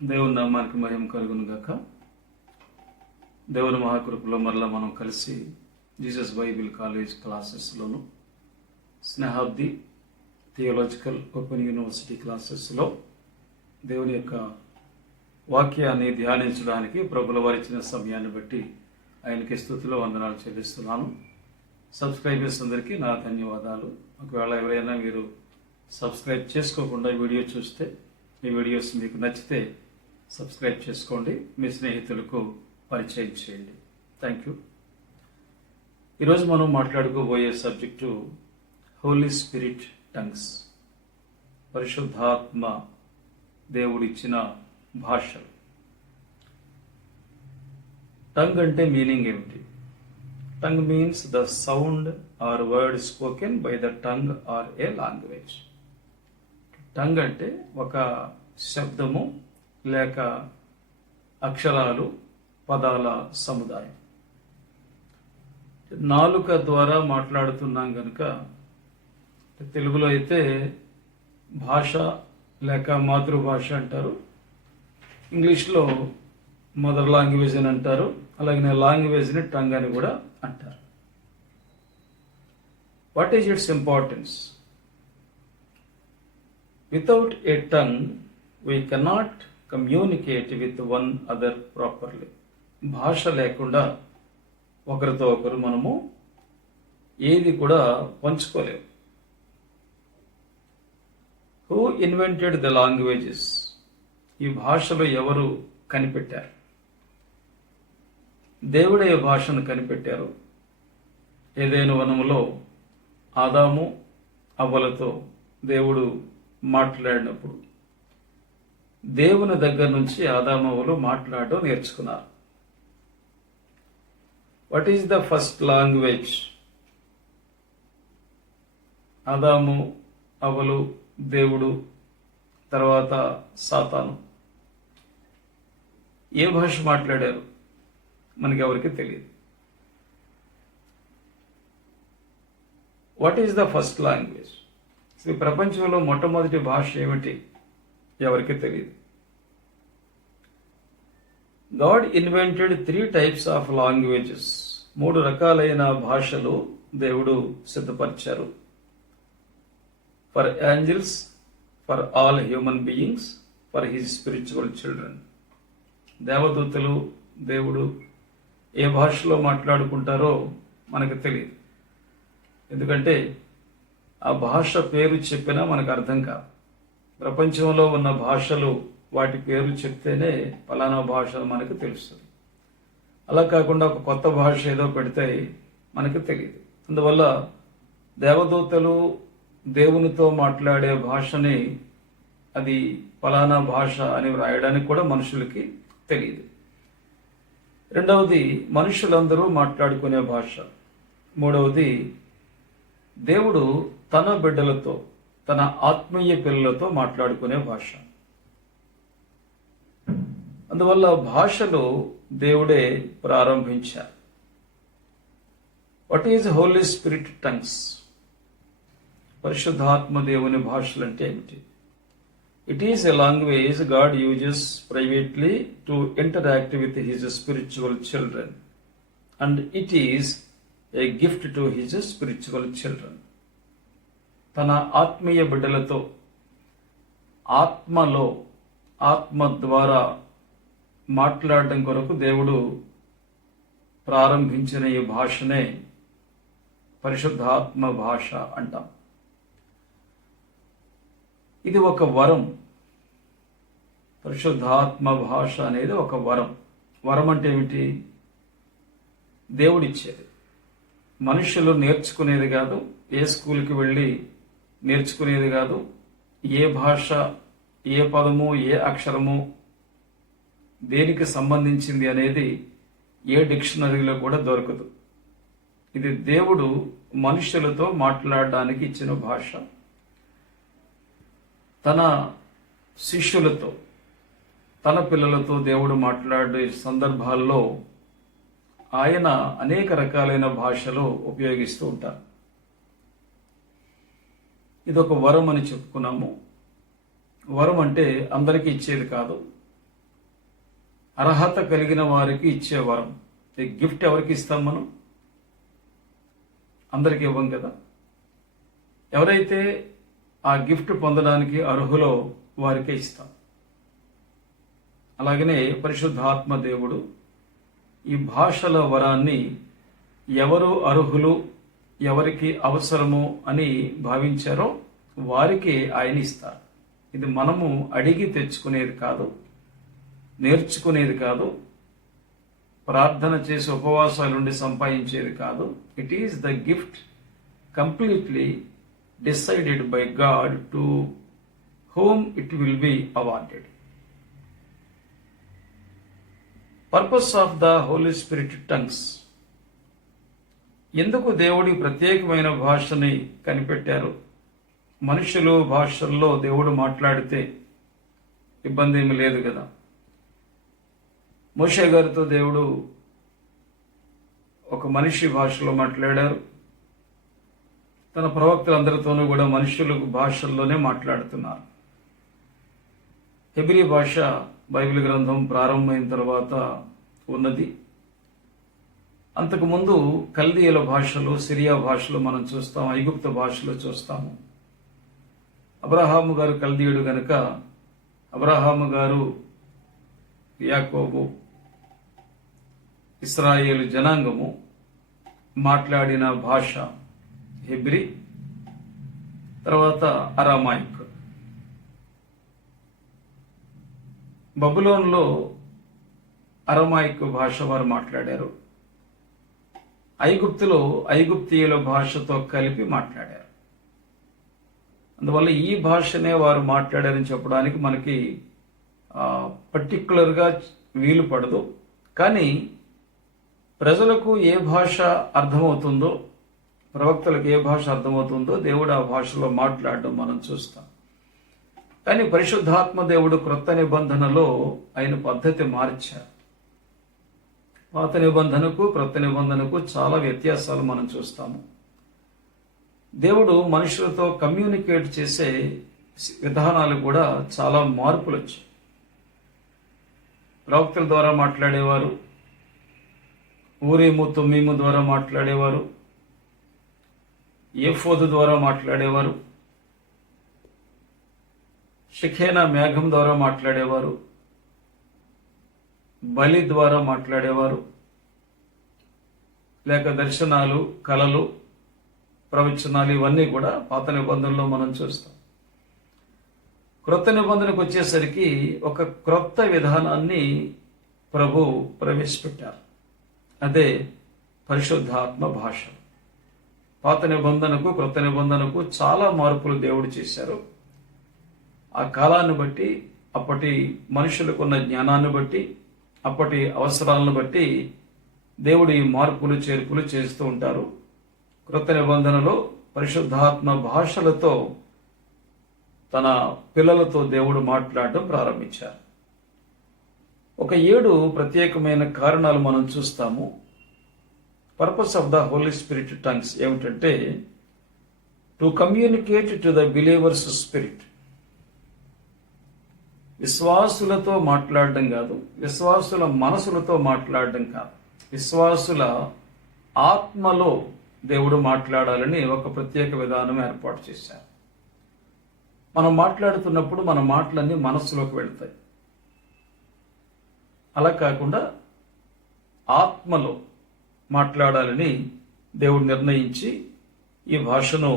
దేవుని నామానికి మహిమ కలుగును గాక. దేవుని మహాకృపలో మరలా మనం కలిసి జీసస్ బైబిల్ కాలేజ్ క్లాసెస్లోను స్నేహాబ్ది థియోలాజికల్ ఓపెన్ యూనివర్సిటీ క్లాసెస్లో దేవుని యొక్క వాక్యాన్ని ధ్యానించడానికి ప్రభుల వారిచ్చిన సమయాన్ని బట్టి ఆయనకి స్తుతిలో వందనాలు చెల్లిస్తున్నాను. సబ్స్క్రైబర్స్ అందరికీ నా ధన్యవాదాలు. ఒకవేళ ఎవరైనా మీరు సబ్స్క్రైబ్ చేసుకోకుండా ఈ వీడియో చూస్తే, ఈ వీడియోస్ మీకు నచ్చితే సబ్స్క్రైబ్ చేసుకోండి, మీ స్నేహితులకు పరిచయం చేయండి. Thank you. ఈరోజు మనం మాట్లాడుకోబోయే సబ్జెక్టు హోలీ స్పిరిట్ టంగ్స్, పరిశుద్ధాత్మ దేవుడిచ్చిన భాషలు. టంగ్ అంటే మీనింగ్ ఏమిటి? Tongue means the sound or word spoken by the tongue or a language. Tongue అంటే ఒక శబ్దము లేక అక్షరాలు, పదాల సముదాయం. నాలుక ద్వారా మాట్లాడుతున్నాం కనుక తెలుగులో అయితే భాష లేక మాతృభాష అంటారు, ఇంగ్లీష్లో మదర్ లాంగ్వేజ్ అని అంటారు, అలాగే లాంగ్వేజ్ని టంగ్ అని కూడా అంటారు. What is its importance? Without a tongue, we cannot communicate with one other properly. భాష లేకుండా ఒకరితో ఒకరు మనము ఏది కూడా పంచుకోలేము. Who invented the languages? ఈ భాషలు ఎవరు కనిపెట్టారు? దేవుడే ఈ భాషను కనిపెట్టారు. ఏదైనా వనములో ఆదాము అవ్వలతో దేవుడు మాట్లాడినప్పుడు దేవుని దగ్గర నుంచి ఆదామవులు మాట్లాడడం నేర్చుకున్నారు. What is the first language? ఆదాము అవ్వలు, దేవుడు, తర్వాత సాతాను ఏ భాష మాట్లాడారు మనకి ఎవరికి తెలియదు. What is the first language? ఈ ప్రపంచంలో మొట్టమొదటి భాష ఏమిటి ఎవరికి తెలియదు. God invented 3 types of languages. 3 రకాలైన భాషలు దేవుడు సిద్ధపరిచారు. For angels, for all human beings, for his spiritual children. దేవదూతలు, దేవుడు ఏ భాషలో మాట్లాడుకుంటారో మనకు తెలియదు, ఎందుకంటే ఆ భాష పేరు చెప్పినా మనకు అర్థం కాదు. ప్రపంచంలో ఉన్న భాషలు వాటి పేరు చెప్తేనే ఫలానా భాష మనకు తెలుస్తుంది. అలా కాకుండా ఒక కొత్త భాష ఏదో పెడితే మనకు తెలియదు. అందువల్ల దేవదూతలు దేవునితో మాట్లాడే భాషని అది ఫలానా భాష అని వ్రాయడానికి కూడా మనుషులకి తెలియదు. రెండవది మనుషులందరూ మాట్లాడుకునే భాష. మూడవది దేవుడు తన బిడ్డలతో, తన ఆత్మీయ పిల్లలతో మాట్లాడుకునే భాష. అందువల్ల భాషలు దేవుడే ప్రారంభించారు. What is Holi spirit tongues? పరిశుద్ధాత్మ దేవుని భాషలు అంటే ఏమిటి? It is a language God uses privately to interact with his spiritual children, and it is a gift to his spiritual children. తన ఆత్మీయ బిడ్డలతో ఆత్మ ద్వారా మాట్లాడడం కొరకు దేవుడు ప్రారంభించిన ఈ భాషనే పరిశుద్ధాత్మ భాష అంటాం. ఇది ఒక వరం. పరిశుద్ధాత్మ భాష అనేది ఒక వరం. వరం అంటే ఏమిటి? దేవుడిచ్చేది. మనుషులు నేర్చుకునేది కాదు, ఏ స్కూల్కి వెళ్ళి నేర్చుకునేది కాదు. ఏ భాష, ఏ పదము, ఏ అక్షరము దేనికి సంబంధించింది అనేది ఏ డిక్షనరీలో కూడా దొరకదు. ఇది దేవుడు మనుషులతో మాట్లాడడానికి ఇచ్చిన భాష. తన శిష్యులతో, తన పిల్లలతో దేవుడు మాట్లాడే సందర్భాల్లో ఆయన అనేక రకాలైన భాషలు ఉపయోగిస్తూ ఉంటారు. ఇదొక వరం అని చెప్పుకున్నాము. వరం అంటే అందరికీ ఇచ్చేది కాదు, అర్హత కలిగిన వారికి ఇచ్చే వరం. ఈ గిఫ్ట్ ఎవరికి ఇస్తాం మనం? అందరికీ ఇవ్వం కదా. ఎవరైతే ఆ గిఫ్ట్ పొందడానికి అర్హులో వారికే ఇస్తాం. అలాగనే పరిశుద్ధాత్మ దేవుడు ఈ భాషల వరాన్ని ఎవరు అర్హులు, ఎవరికి అవసరము అని భావించారో వారికి ఆయన ఇస్తారు. ఇది మనము అడిగి తెచ్చుకునేది కాదు, నేర్చుకునేది కాదు, ప్రార్థన చేసి ఉపవాసాలుండి సంపాదించేది కాదు. It is the gift completely decided by God to whom it will be awarded. Purpose of the Holi spirit tongues. ఎందుకు దేవుడి ప్రత్యేకమైన భాషని కనిపెట్టారు? మనుషులు భాషల్లో దేవుడు మాట్లాడితే ఇబ్బంది ఏమి లేదు కదా. మోషే గారితో దేవుడు ఒక మనిషి భాషలో మాట్లాడారు. తన ప్రవక్తలందరితోనూ కూడా మనుషుల భాషల్లోనే మాట్లాడుతున్నారు. హెబ్రీ భాష బైబిల్ గ్రంథం ప్రారంభమైన తర్వాత ఉన్నది. అంతకుముందు కల్దీయుల భాషలు, సిరియా భాషలు మనం చూస్తాం, ఐగుప్తు భాషలో చూస్తాము. అబ్రహాము గారు కల్దీయుడు గనుక అబ్రహాము గారు, యాకోబు, ఇశ్రాయేలు జనాంగము మాట్లాడిన భాష హెబ్రీ, తర్వాత అరామాయిక్. బబులోన్లో అరమాయిక్ భాష వారు మాట్లాడారు. ఐగుప్తులో ఐగుప్తీయుల భాషతో కలిపి మాట్లాడారు. అందువల్ల ఈ భాషనే వారు మాట్లాడారని చెప్పడానికి మనకి పర్టికులర్గా వీలు పడదు. కానీ ప్రజలకు ఏ భాష అర్థమవుతుందో, ప్రవక్తలకు ఏ భాష అర్థమవుతుందో దేవుడు ఆ భాషలో మాట్లాడడం మనం చూస్తాం. కానీ పరిశుద్ధాత్మ దేవుడు క్రొత్త నిబంధనలో ఆయన పద్ధతి మార్చారు. పాత నిబంధనకు క్రొత్త నిబంధనకు చాలా వ్యత్యాసాలు మనం చూస్తాము. దేవుడు మనుషులతో కమ్యూనికేట్ చేసే విధానాలు కూడా చాలా మార్పులు వచ్చాయి. ప్రవక్తల ద్వారా మాట్లాడేవారు, ఊరీము తుమ్మీము ద్వారా మాట్లాడేవారు, ఏఫోదు ద్వారా మాట్లాడేవారు, షిఖేనా మేఘం ద్వారా మాట్లాడేవారు, బలి ద్వారా మాట్లాడేవారు, లేక దర్శనాలు, కళలు, ప్రవచనాలు, ఇవన్నీ కూడా పాత నిబంధనలో మనం చూస్తాం. క్రొత్త నిబంధనకు వచ్చేసరికి ఒక క్రొత్త విధానాన్ని ప్రభు ప్రవేశపెట్టారు. అదే పరిశుద్ధాత్మ భాష. పాత నిబంధనకు క్రొత్త నిబంధనకు చాలా మార్పులు దేవుడు చేశారు. ఆ కాలాన్ని బట్టి, అప్పటి మనుషులకున్న జ్ఞానాన్ని బట్టి, అప్పటి అవసరాలను బట్టి దేవుడు ఈ మార్పులు చేర్పులు చేస్తూ ఉంటారు. క్రొత్త నిబంధనలో పరిశుద్ధాత్మ భాషలతో తన పిల్లలతో దేవుడు మాట్లాడటం ప్రారంభించారు. ఒక 7 ప్రత్యేకమైన కారణాలు మనం చూస్తాము. Purpose of the Holi spirit tongues ఏమిటంటే, to communicate to the believers spirit. విశ్వాసులతో మాట్లాడడం కాదు, విశ్వాసుల మనసులతో మాట్లాడడం కాదు, విశ్వాసుల ఆత్మలో దేవుడు మాట్లాడాలని ఒక ప్రత్యేక విధానం ఏర్పాటు చేశారు. మనం మాట్లాడుతున్నప్పుడు మన మాటలన్నీ మనస్సులోకి వెళ్తాయి. అలా కాకుండా ఆత్మలో మాట్లాడాలని దేవుడు నిర్ణయించి ఈ భాషను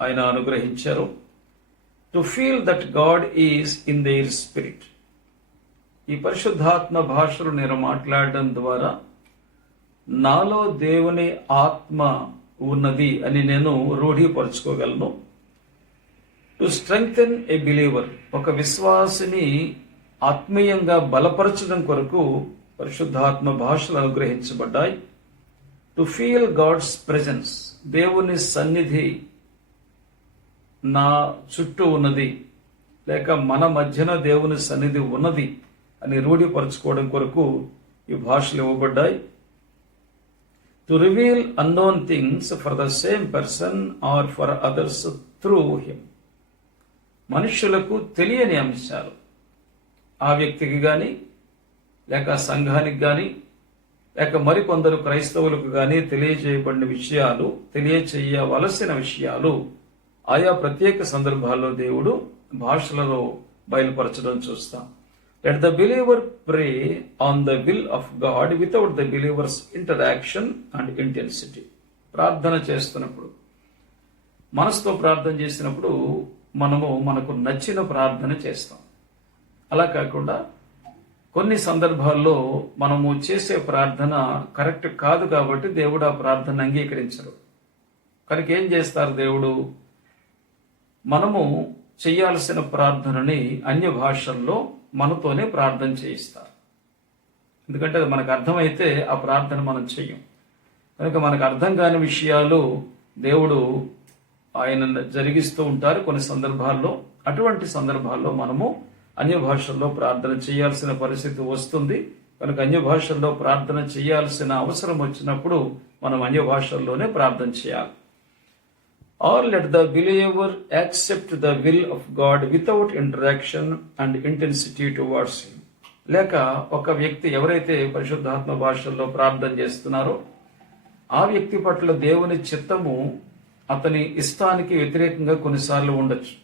ఆయన అనుగ్రహించారు. To feel that God is in there spirit. ఈ పరిశుద్ధాత్మ భాషలు నేను మాట్లాడడం ద్వారా నాలో దేవుని ఆత్మ ఉన్నది అని నేను రూఢీపరుచుకోగలను. To strengthen a believer. ఒక విశ్వాసిని ఆత్మీయంగా బలపరచడం కొరకు పరిశుద్ధాత్మ భాషలు అనుగ్రహించబడ్డాయి. To feel God's presence. దేవుని సన్నిధి నా చుట్టూ ఉన్నది, లేక మన మధ్యన దేవుని సన్నిధి ఉన్నది అని రూఢీపరచుకోవడం కొరకు ఈ భాషలు ఇవ్వబడ్డాయి. To reveal unknown things for the same person are for others through him. మనుష్యులకు తెలియని అంశాలు ఆ వ్యక్తికి కానీ లేక సంఘానికి కానీ లేక మరికొందరు క్రైస్తవులకు కానీ తెలియజేయబడిన విషయాలు, తెలియచేయవలసిన విషయాలు ఆయా ప్రత్యేక సందర్భాల్లో దేవుడు భాషలలో బయలుపరచడం చూస్తాం. Let the believer pray on the will of God without the believers interaction and intensity. ప్రార్థన చేస్తున్నప్పుడు, మనసుతో ప్రార్థన చేసినప్పుడు మనకు నచ్చిన ప్రార్థన చేస్తాం. అలా కాకుండా కొన్ని సందర్భాల్లో మనము చేసే ప్రార్థన కరెక్ట్ కాదు కాబట్టి దేవుడు ఆ ప్రార్థన అంగీకరించరు. కనుక ఏం చేస్తారు దేవుడు? మనము చేయాల్సిన ప్రార్థనని అన్య భాషల్లో మనతోనే ప్రార్థన చేయిస్తారు. ఎందుకంటే అది మనకు అర్థమైతే ఆ ప్రార్థన మనం చెయ్యం. కనుక మనకు అర్థం కాని విషయాలు దేవుడు ఆయన జరిగిస్తూ ఉంటారు కొన్ని సందర్భాల్లో. అటువంటి సందర్భాల్లో మనము అన్య భాషల్లో ప్రార్థన చేయాల్సిన పరిస్థితి వస్తుంది. కనుక అన్య భాషల్లో ప్రార్థన చేయాల్సిన అవసరం వచ్చినప్పుడు మనం అన్య భాషల్లోనే ప్రార్థన చేయాలి. Or let the believer accept the will of God without interaction and intensity towards him. లేక ఒక వ్యక్తి ఎవరైతే పరిశుద్ధాత్మ భాషల్లో ప్రార్థన చేస్తున్నారో ఆ వ్యక్తి పట్ల దేవుని చిత్తము అతని ఇష్టానికి వ్యతిరేకంగా కొన్నిసార్లు ఉండొచ్చు.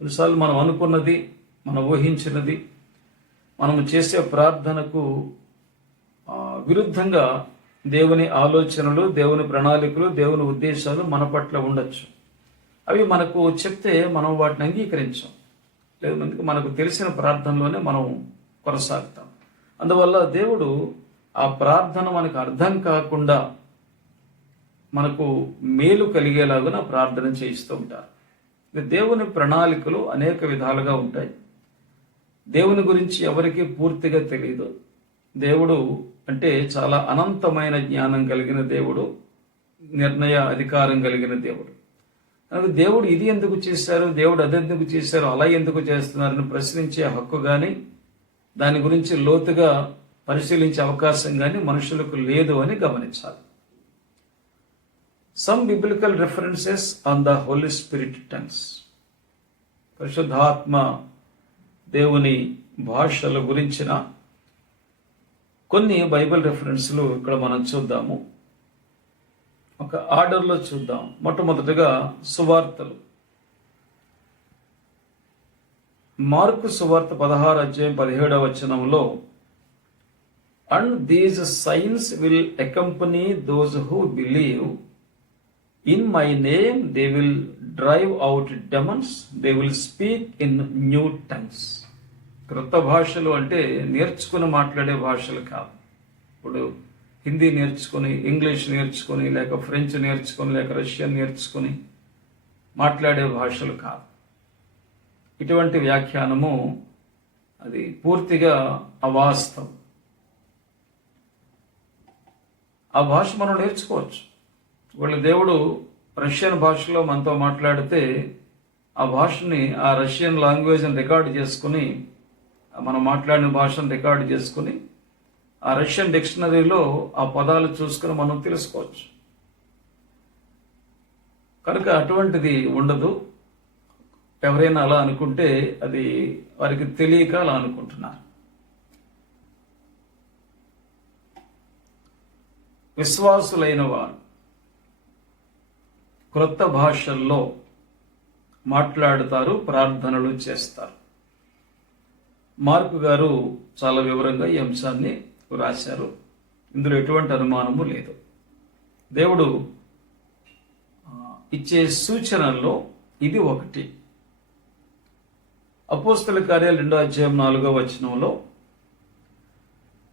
కొన్నిసార్లు మనం అనుకున్నది, మనం ఊహించినది, మనము చేసే ప్రార్థనకు విరుద్ధంగా దేవుని ఆలోచనలు, దేవుని ప్రణాళికలు, దేవుని ఉద్దేశాలు మన పట్ల ఉండొచ్చు. అవి మనకు చెప్తే మనం వాటిని అంగీకరించాం. లేదు, మనకు తెలిసిన ప్రార్థనలోనే మనం కొనసాగుతాం. అందువల్ల దేవుడు ఆ ప్రార్థన మనకు అర్థం కాకుండా మనకు మేలు కలిగేలాగా ప్రార్థన చేయిస్తూ ఉంటారు. దేవుని ప్రణాళికలు అనేక విధాలుగా ఉంటాయి. దేవుని గురించి ఎవరికీ పూర్తిగా తెలియదు. దేవుడు అంటే చాలా అనంతమైన జ్ఞానం కలిగిన దేవుడు, నిర్ణయ అధికారం కలిగిన దేవుడు. కనుక దేవుడు ఇది ఎందుకు చేశారు, దేవుడు అదెందుకు చేశారు, అలా ఎందుకు చేస్తున్నారని ప్రశ్నించే హక్కు కానీ దాని గురించి లోతుగా పరిశీలించే అవకాశం కానీ మనుషులకు లేదు అని గమనించాలి. Some biblical references on the Holy Spirit tongues. పరిశుద్ధాత్మ దేవుని భాషల గురించిన కొన్ని బైబిల్ రెఫరెన్స్లు ఇక్కడ మనం చూద్దాము. ఒక ఆర్డర్లో చూద్దాం. మొట్టమొదటిగా సువార్తలు. మార్కు సువార్త 16 అధ్యాయం 17వ వచనంలో, and these signs will accompany those who believe. In my name they will drive out demons, they will speak in new tongues. క్రొత్త భాషలు అంటే నేర్చుకుని మాట్లాడే భాషలు కాదు. ఇప్పుడు హిందీ నేర్చుకుని, ఇంగ్లీష్ నేర్చుకుని, లేక ఫ్రెంచ్ నేర్చుకుని, లేక రష్యన్ నేర్చుకుని మాట్లాడే భాషలు కాదు. ఇటువంటి వ్యాఖ్యానము అది పూర్తిగా అవాస్తవం. ఆ భాష మనం నేర్చుకోవచ్చు. వాళ్ళ దేవుడు రష్యన్ భాషలో మనతో మాట్లాడితే ఆ భాషని, ఆ రష్యన్ లాంగ్వేజ్ని రికార్డు చేసుకుని, మనం మాట్లాడిన భాషను రికార్డు చేసుకుని ఆ రష్యన్ డిక్షనరీలో ఆ పదాలు చూసుకుని మనం తెలుసుకోవచ్చు. కనుక అటువంటిది ఉండదు. ఎవరైనా అలా అనుకుంటే అది వారికి తెలియక అలా అనుకుంటున్నారు. విశ్వాసులైన వారు క్రొత్త భాషల్లో మాట్లాడుతారు, ప్రార్థనలు చేస్తారు. మార్కు గారు చాలా వివరంగా ఈ అంశాన్ని రాశారు. ఇందులో ఎటువంటి అనుమానము లేదు. దేవుడు ఇచ్చే సూచనల్లో ఇది ఒకటి. అపోస్తల కార్యాలు 2వ అధ్యాయం 4వ వచనంలో,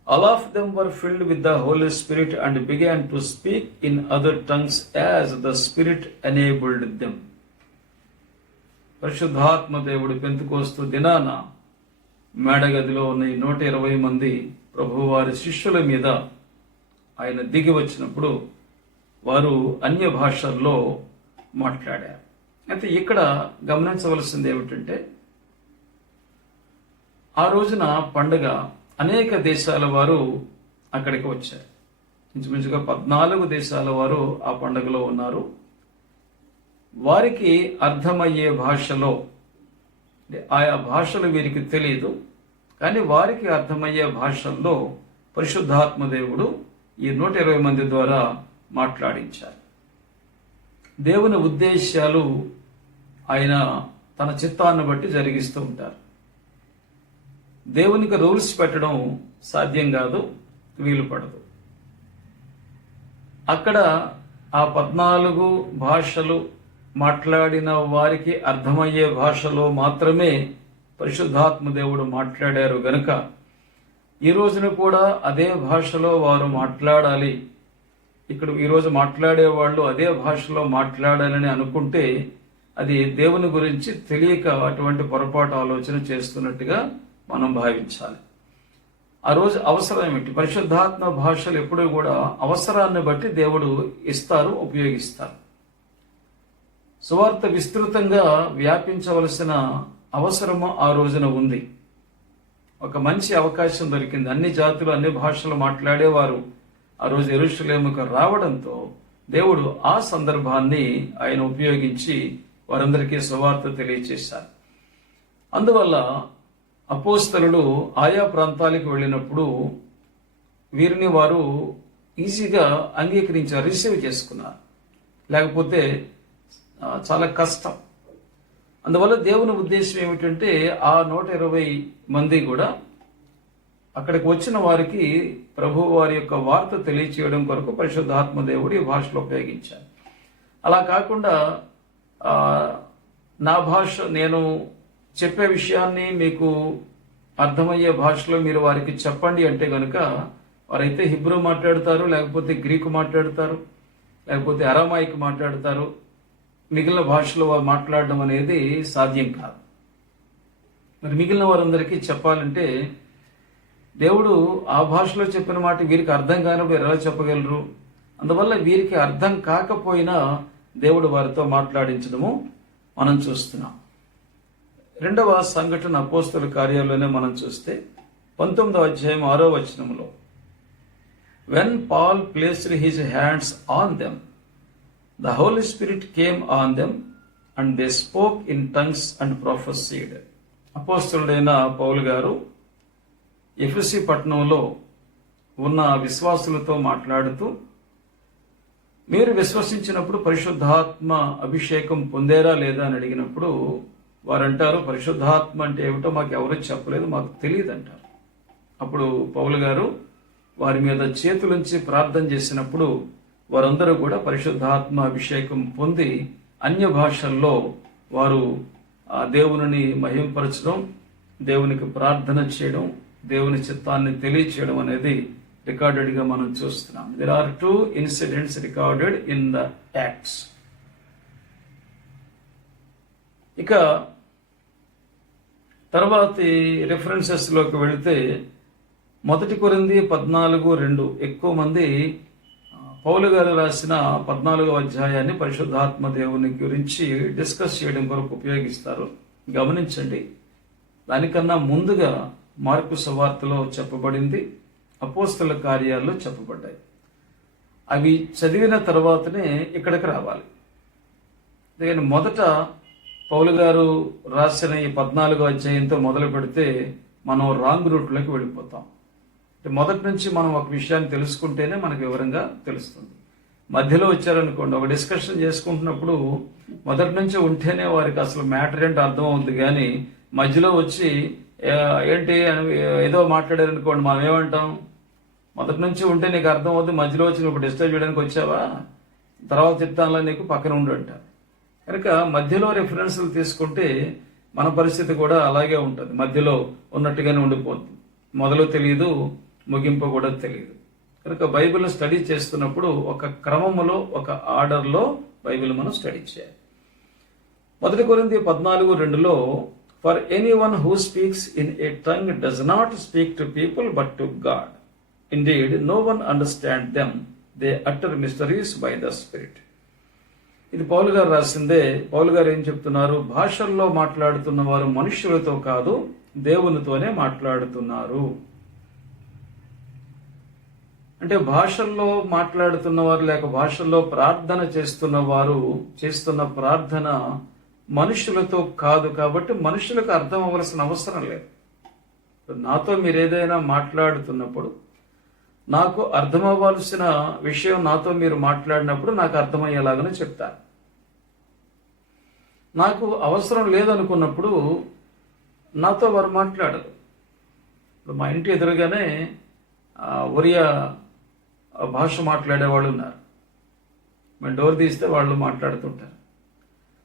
all of them were filled with the Holy Spirit and began to speak in other tongues as the Spirit enabled them. పరిశుద్ధాత్మ దేవుడు పెంతెకోస్తు దినాన మేడగదిలో ఉన్న 120 మంది ప్రభువారి శిష్యుల మీద ఆయన దిగి వచ్చినప్పుడు వారు అన్య భాషల్లో మాట్లాడారు. అయితే ఇక్కడ గమనించవలసింది ఏమిటంటే, ఆ రోజున పండుగ అనేక దేశాల వారు అక్కడికి వచ్చారు. ఇంచుమించుగా 14 దేశాల వారు ఆ పండుగలో ఉన్నారు. వారికి అర్థమయ్యే భాషలో, ఆయా భాషలు వీరికి తెలియదు, కానీ వారికి అర్థమయ్యే భాషల్లో పరిశుద్ధాత్మ దేవుడు ఈ 120 మంది ద్వారా మాట్లాడించారు. దేవుని ఉద్దేశాలు ఆయన తన చిత్తాన్ని బట్టి జరిగిస్తూ ఉంటారు. దేవునికి రూల్స్ పెట్టడం సాధ్యం కాదు, వీలు పడదు. అక్కడ ఆ 14 భాషలు మాట్లాడిన వారికి అర్థమయ్యే భాషలో మాత్రమే పరిశుద్ధాత్మ దేవుడు మాట్లాడారు గనుక ఈ రోజున కూడా అదే భాషలో వారు మాట్లాడాలి, ఇక్కడ ఈరోజు మాట్లాడే వాళ్ళు అదే భాషలో మాట్లాడాలని అనుకుంటే అది దేవుని గురించి తెలియక అటువంటి పొరపాటు ఆలోచన చేస్తున్నట్టుగా మనం భావించాలి. ఆ రోజు అవసరం ఏమిటి? పరిశుద్ధాత్మ భాషలు ఎప్పుడూ కూడా అవసరాన్ని బట్టి దేవుడు ఇస్తారు, ఉపయోగిస్తారు. సువార్త విస్తృతంగా వ్యాపించవలసిన అవసరము ఆ రోజున ఉంది. ఒక మంచి అవకాశం దొరికింది. అన్ని జాతులు అన్ని భాషలు మాట్లాడేవారు ఆ రోజు యెరూషలేముకు రావడంతో దేవుడు ఆ సందర్భాన్ని ఆయన ఉపయోగించి వారందరికీ సువార్త తెలియచేశారు. అందువల్ల అపోస్తలులు ఆయా ప్రాంతాలకు వెళ్ళినప్పుడు వీరిని వారు ఈజీగా అంగీకరించారు, రిసీవ్ చేసుకున్నారు. లేకపోతే చాలా కష్టం. అందువల్ల దేవుని ఉద్దేశం ఏమిటంటే ఆ 120 మంది కూడా అక్కడికి వచ్చిన వారికి ప్రభు వారి యొక్క వార్త తెలియచేయడం కొరకు పరిశుద్ధాత్మ దేవుడు ఈ భాషలో ఉపయోగించారు. అలా కాకుండా నా భాష, నేను చెప్పే విషయాన్ని మీకు అర్థమయ్యే భాషలో మీరు వారికి చెప్పండి అంటే కనుక వారైతే హిబ్రూ మాట్లాడతారు, లేకపోతే గ్రీకు మాట్లాడతారు, లేకపోతే అరామాయిక్ మాట్లాడతారు. మిగిలిన భాషలో మాట్లాడడం అనేది సాధ్యం కాదు. మరి మిగిలిన వారందరికీ చెప్పాలంటే దేవుడు ఆ భాషలో చెప్పిన మాట వీరికి అర్థం కానప్పుడు ఎలా చెప్పగలరు? అందువల్ల వీరికి అర్థం కాకపోయినా దేవుడు వారితో మాట్లాడించడము మనం చూస్తున్నాం. 2వ సంఘటన అపోస్తల కార్యాల్లోనే మనం చూస్తే 19వ అధ్యాయం 6వ వచనంలో, when Paul placed his hands on them, the Holy Spirit came on them and they spoke in tongues and prophesied. అపోస్తలుడైన పౌలు గారు ఎఫెసీ పట్టణంలో ఉన్న విశ్వాసులతో మాట్లాడుతూ, మీరు విశ్వసించినప్పుడు పరిశుద్ధాత్మ అభిషేకం పొందారా లేదా అని అడిగినప్పుడు వారంటారు, పరిశుద్ధాత్మ అంటే ఏమిటో మాకు ఎవరు చెప్పలేదు, మాకు తెలియదు అంటారు. అప్పుడు పౌలు గారు వారి మీద చేతులుంచి ప్రార్థన చేసినప్పుడు వారందరూ కూడా పరిశుద్ధాత్మ అభిషేకం పొంది అన్య భాషల్లో వారు ఆ దేవుని మహింపరచడం, దేవునికి ప్రార్థన చేయడం, దేవుని చిత్తాన్ని తెలియచేయడం అనేది రికార్డెడ్గా మనం చూస్తున్నాం. There are 2 incidents recorded in the Acts. ఇక తర్వాతి రెఫరెన్సెస్లోకి వెళితే 1 కొరింథీ 14:2 ఎక్కువ మంది పౌలు గారు రాసిన 14వ అధ్యాయాన్ని పరిశుద్ధాత్మ దేవుని గురించి డిస్కస్ చేయడం కొరకు ఉపయోగిస్తారు. గమనించండి, దానికన్నా ముందుగా మార్కు సువార్తలో చెప్పబడింది, అపోస్తల కార్యాల్లో చెప్పబడ్డాయి. అవి చదివిన తర్వాతనే ఇక్కడికి రావాలి. అందుకని మొదట పౌలు గారు రాసిన ఈ 14వ అధ్యాయంతో మొదలు పెడితే మనం రాంగ్ రూట్లోకి వెళ్ళిపోతాం. మొదటి నుంచి మనం ఒక విషయాన్ని తెలుసుకుంటేనే మనకు వివరంగా తెలుస్తుంది. మధ్యలో వచ్చారనుకోండి, ఒక డిస్కషన్ చేసుకుంటున్నప్పుడు మొదటి నుంచి ఉంటేనే వారికి అసలు మ్యాటర్ ఏంటో అర్థం అవుతుంది. కానీ మధ్యలో వచ్చి ఏంటి ఏదో మాట్లాడారనుకోండి, మనం ఏమంటాం? మొదటి నుంచి ఉంటే నీకు అర్థం అవుతుంది, మధ్యలో వచ్చి నువ్వు డిస్టర్బ్ చేయడానికి వచ్చావా, తర్వాత చెప్తానులా నీకు పక్కన ఉండు అంటారు. కనుక మధ్యలో రెఫరెన్స్లు తీసుకుంటే మన పరిస్థితి కూడా అలాగే ఉంటుంది, మధ్యలో ఉన్నట్టుగానే ఉండిపోతుంది. మొదలు తెలియదు, ముగింపు కూడా తెలియదు. కనుక బైబిల్ స్టడీ చేస్తున్నప్పుడు ఒక క్రమములో, ఒక ఆర్డర్లో బైబిల్ మనం స్టడీ చేయాలి. 1 కొరింథీ 14:2లో, for anyone who speaks in a tongue does not speak to people but to God. Indeed no one understand them, they utter mysteries by the spirit. ఇది పౌలు గారు రాసిందే. పౌలు గారు ఏం చెప్తున్నారు? భాషల్లో మాట్లాడుతున్న వారు మనుష్యులతో కాదు, దేవునితోనే మాట్లాడుతున్నారు. అంటే భాషల్లో మాట్లాడుతున్నవారు లేక భాషల్లో ప్రార్థన చేస్తున్న వారు చేస్తున్న ప్రార్థన మనుషులతో కాదు, కాబట్టి మనుషులకు అర్థం అవ్వాల్సిన అవసరం లేదు. నాతో మీరు ఏదైనా మాట్లాడుతున్నప్పుడు నాకు అర్థమవ్వాల్సిన విషయం నాతో మీరు మాట్లాడినప్పుడు నాకు అర్థమయ్యేలాగానే చెప్తాను. నాకు అవసరం లేదనుకున్నప్పుడు నాతో వారు మాట్లాడరు. ఇప్పుడు మా ఇంటి ఎదురుగానే ఒరియా భాష మాట్లాడే వాళ్ళు ఉన్నారు. మేము డోర్ తీస్తే వాళ్ళు మాట్లాడుతుంటారు.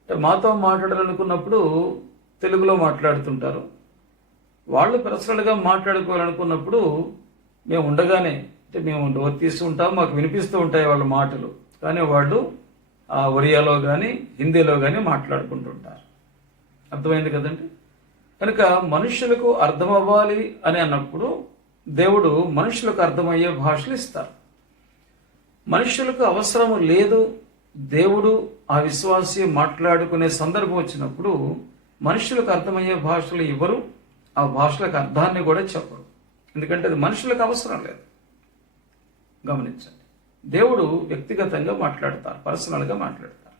అంటే మాతో మాట్లాడాలనుకున్నప్పుడు తెలుగులో మాట్లాడుతుంటారు. వాళ్ళు పర్సనల్గా మాట్లాడుకోవాలనుకున్నప్పుడు మేము ఉండగానే, అంటే మేము డోర్ తీస్తూ ఉంటాం, మాకు వినిపిస్తూ ఉంటాయి వాళ్ళ మాటలు, కానీ వాళ్ళు ఒరియాలో కానీ హిందీలో కానీ మాట్లాడుకుంటుంటారు. అర్థమైంది కదండి. కనుక మనుషులకు అర్థమవ్వాలి అని అన్నప్పుడు దేవుడు మనుషులకు అర్థమయ్యే భాషలు ఇస్తారు. మనుషులకు అవసరం లేదు, దేవుడు ఆ విశ్వాసి మాట్లాడుకునే సందర్భం వచ్చినప్పుడు మనుషులకు అర్థమయ్యే భాషలు ఇవ్వరు, ఆ భాషలకు అర్థాన్ని కూడా చెప్పరు. ఎందుకంటే అది మనుషులకు అవసరం లేదు. గమనించండి, దేవుడు వ్యక్తిగతంగా మాట్లాడతారు, పర్సనల్గా మాట్లాడతారు.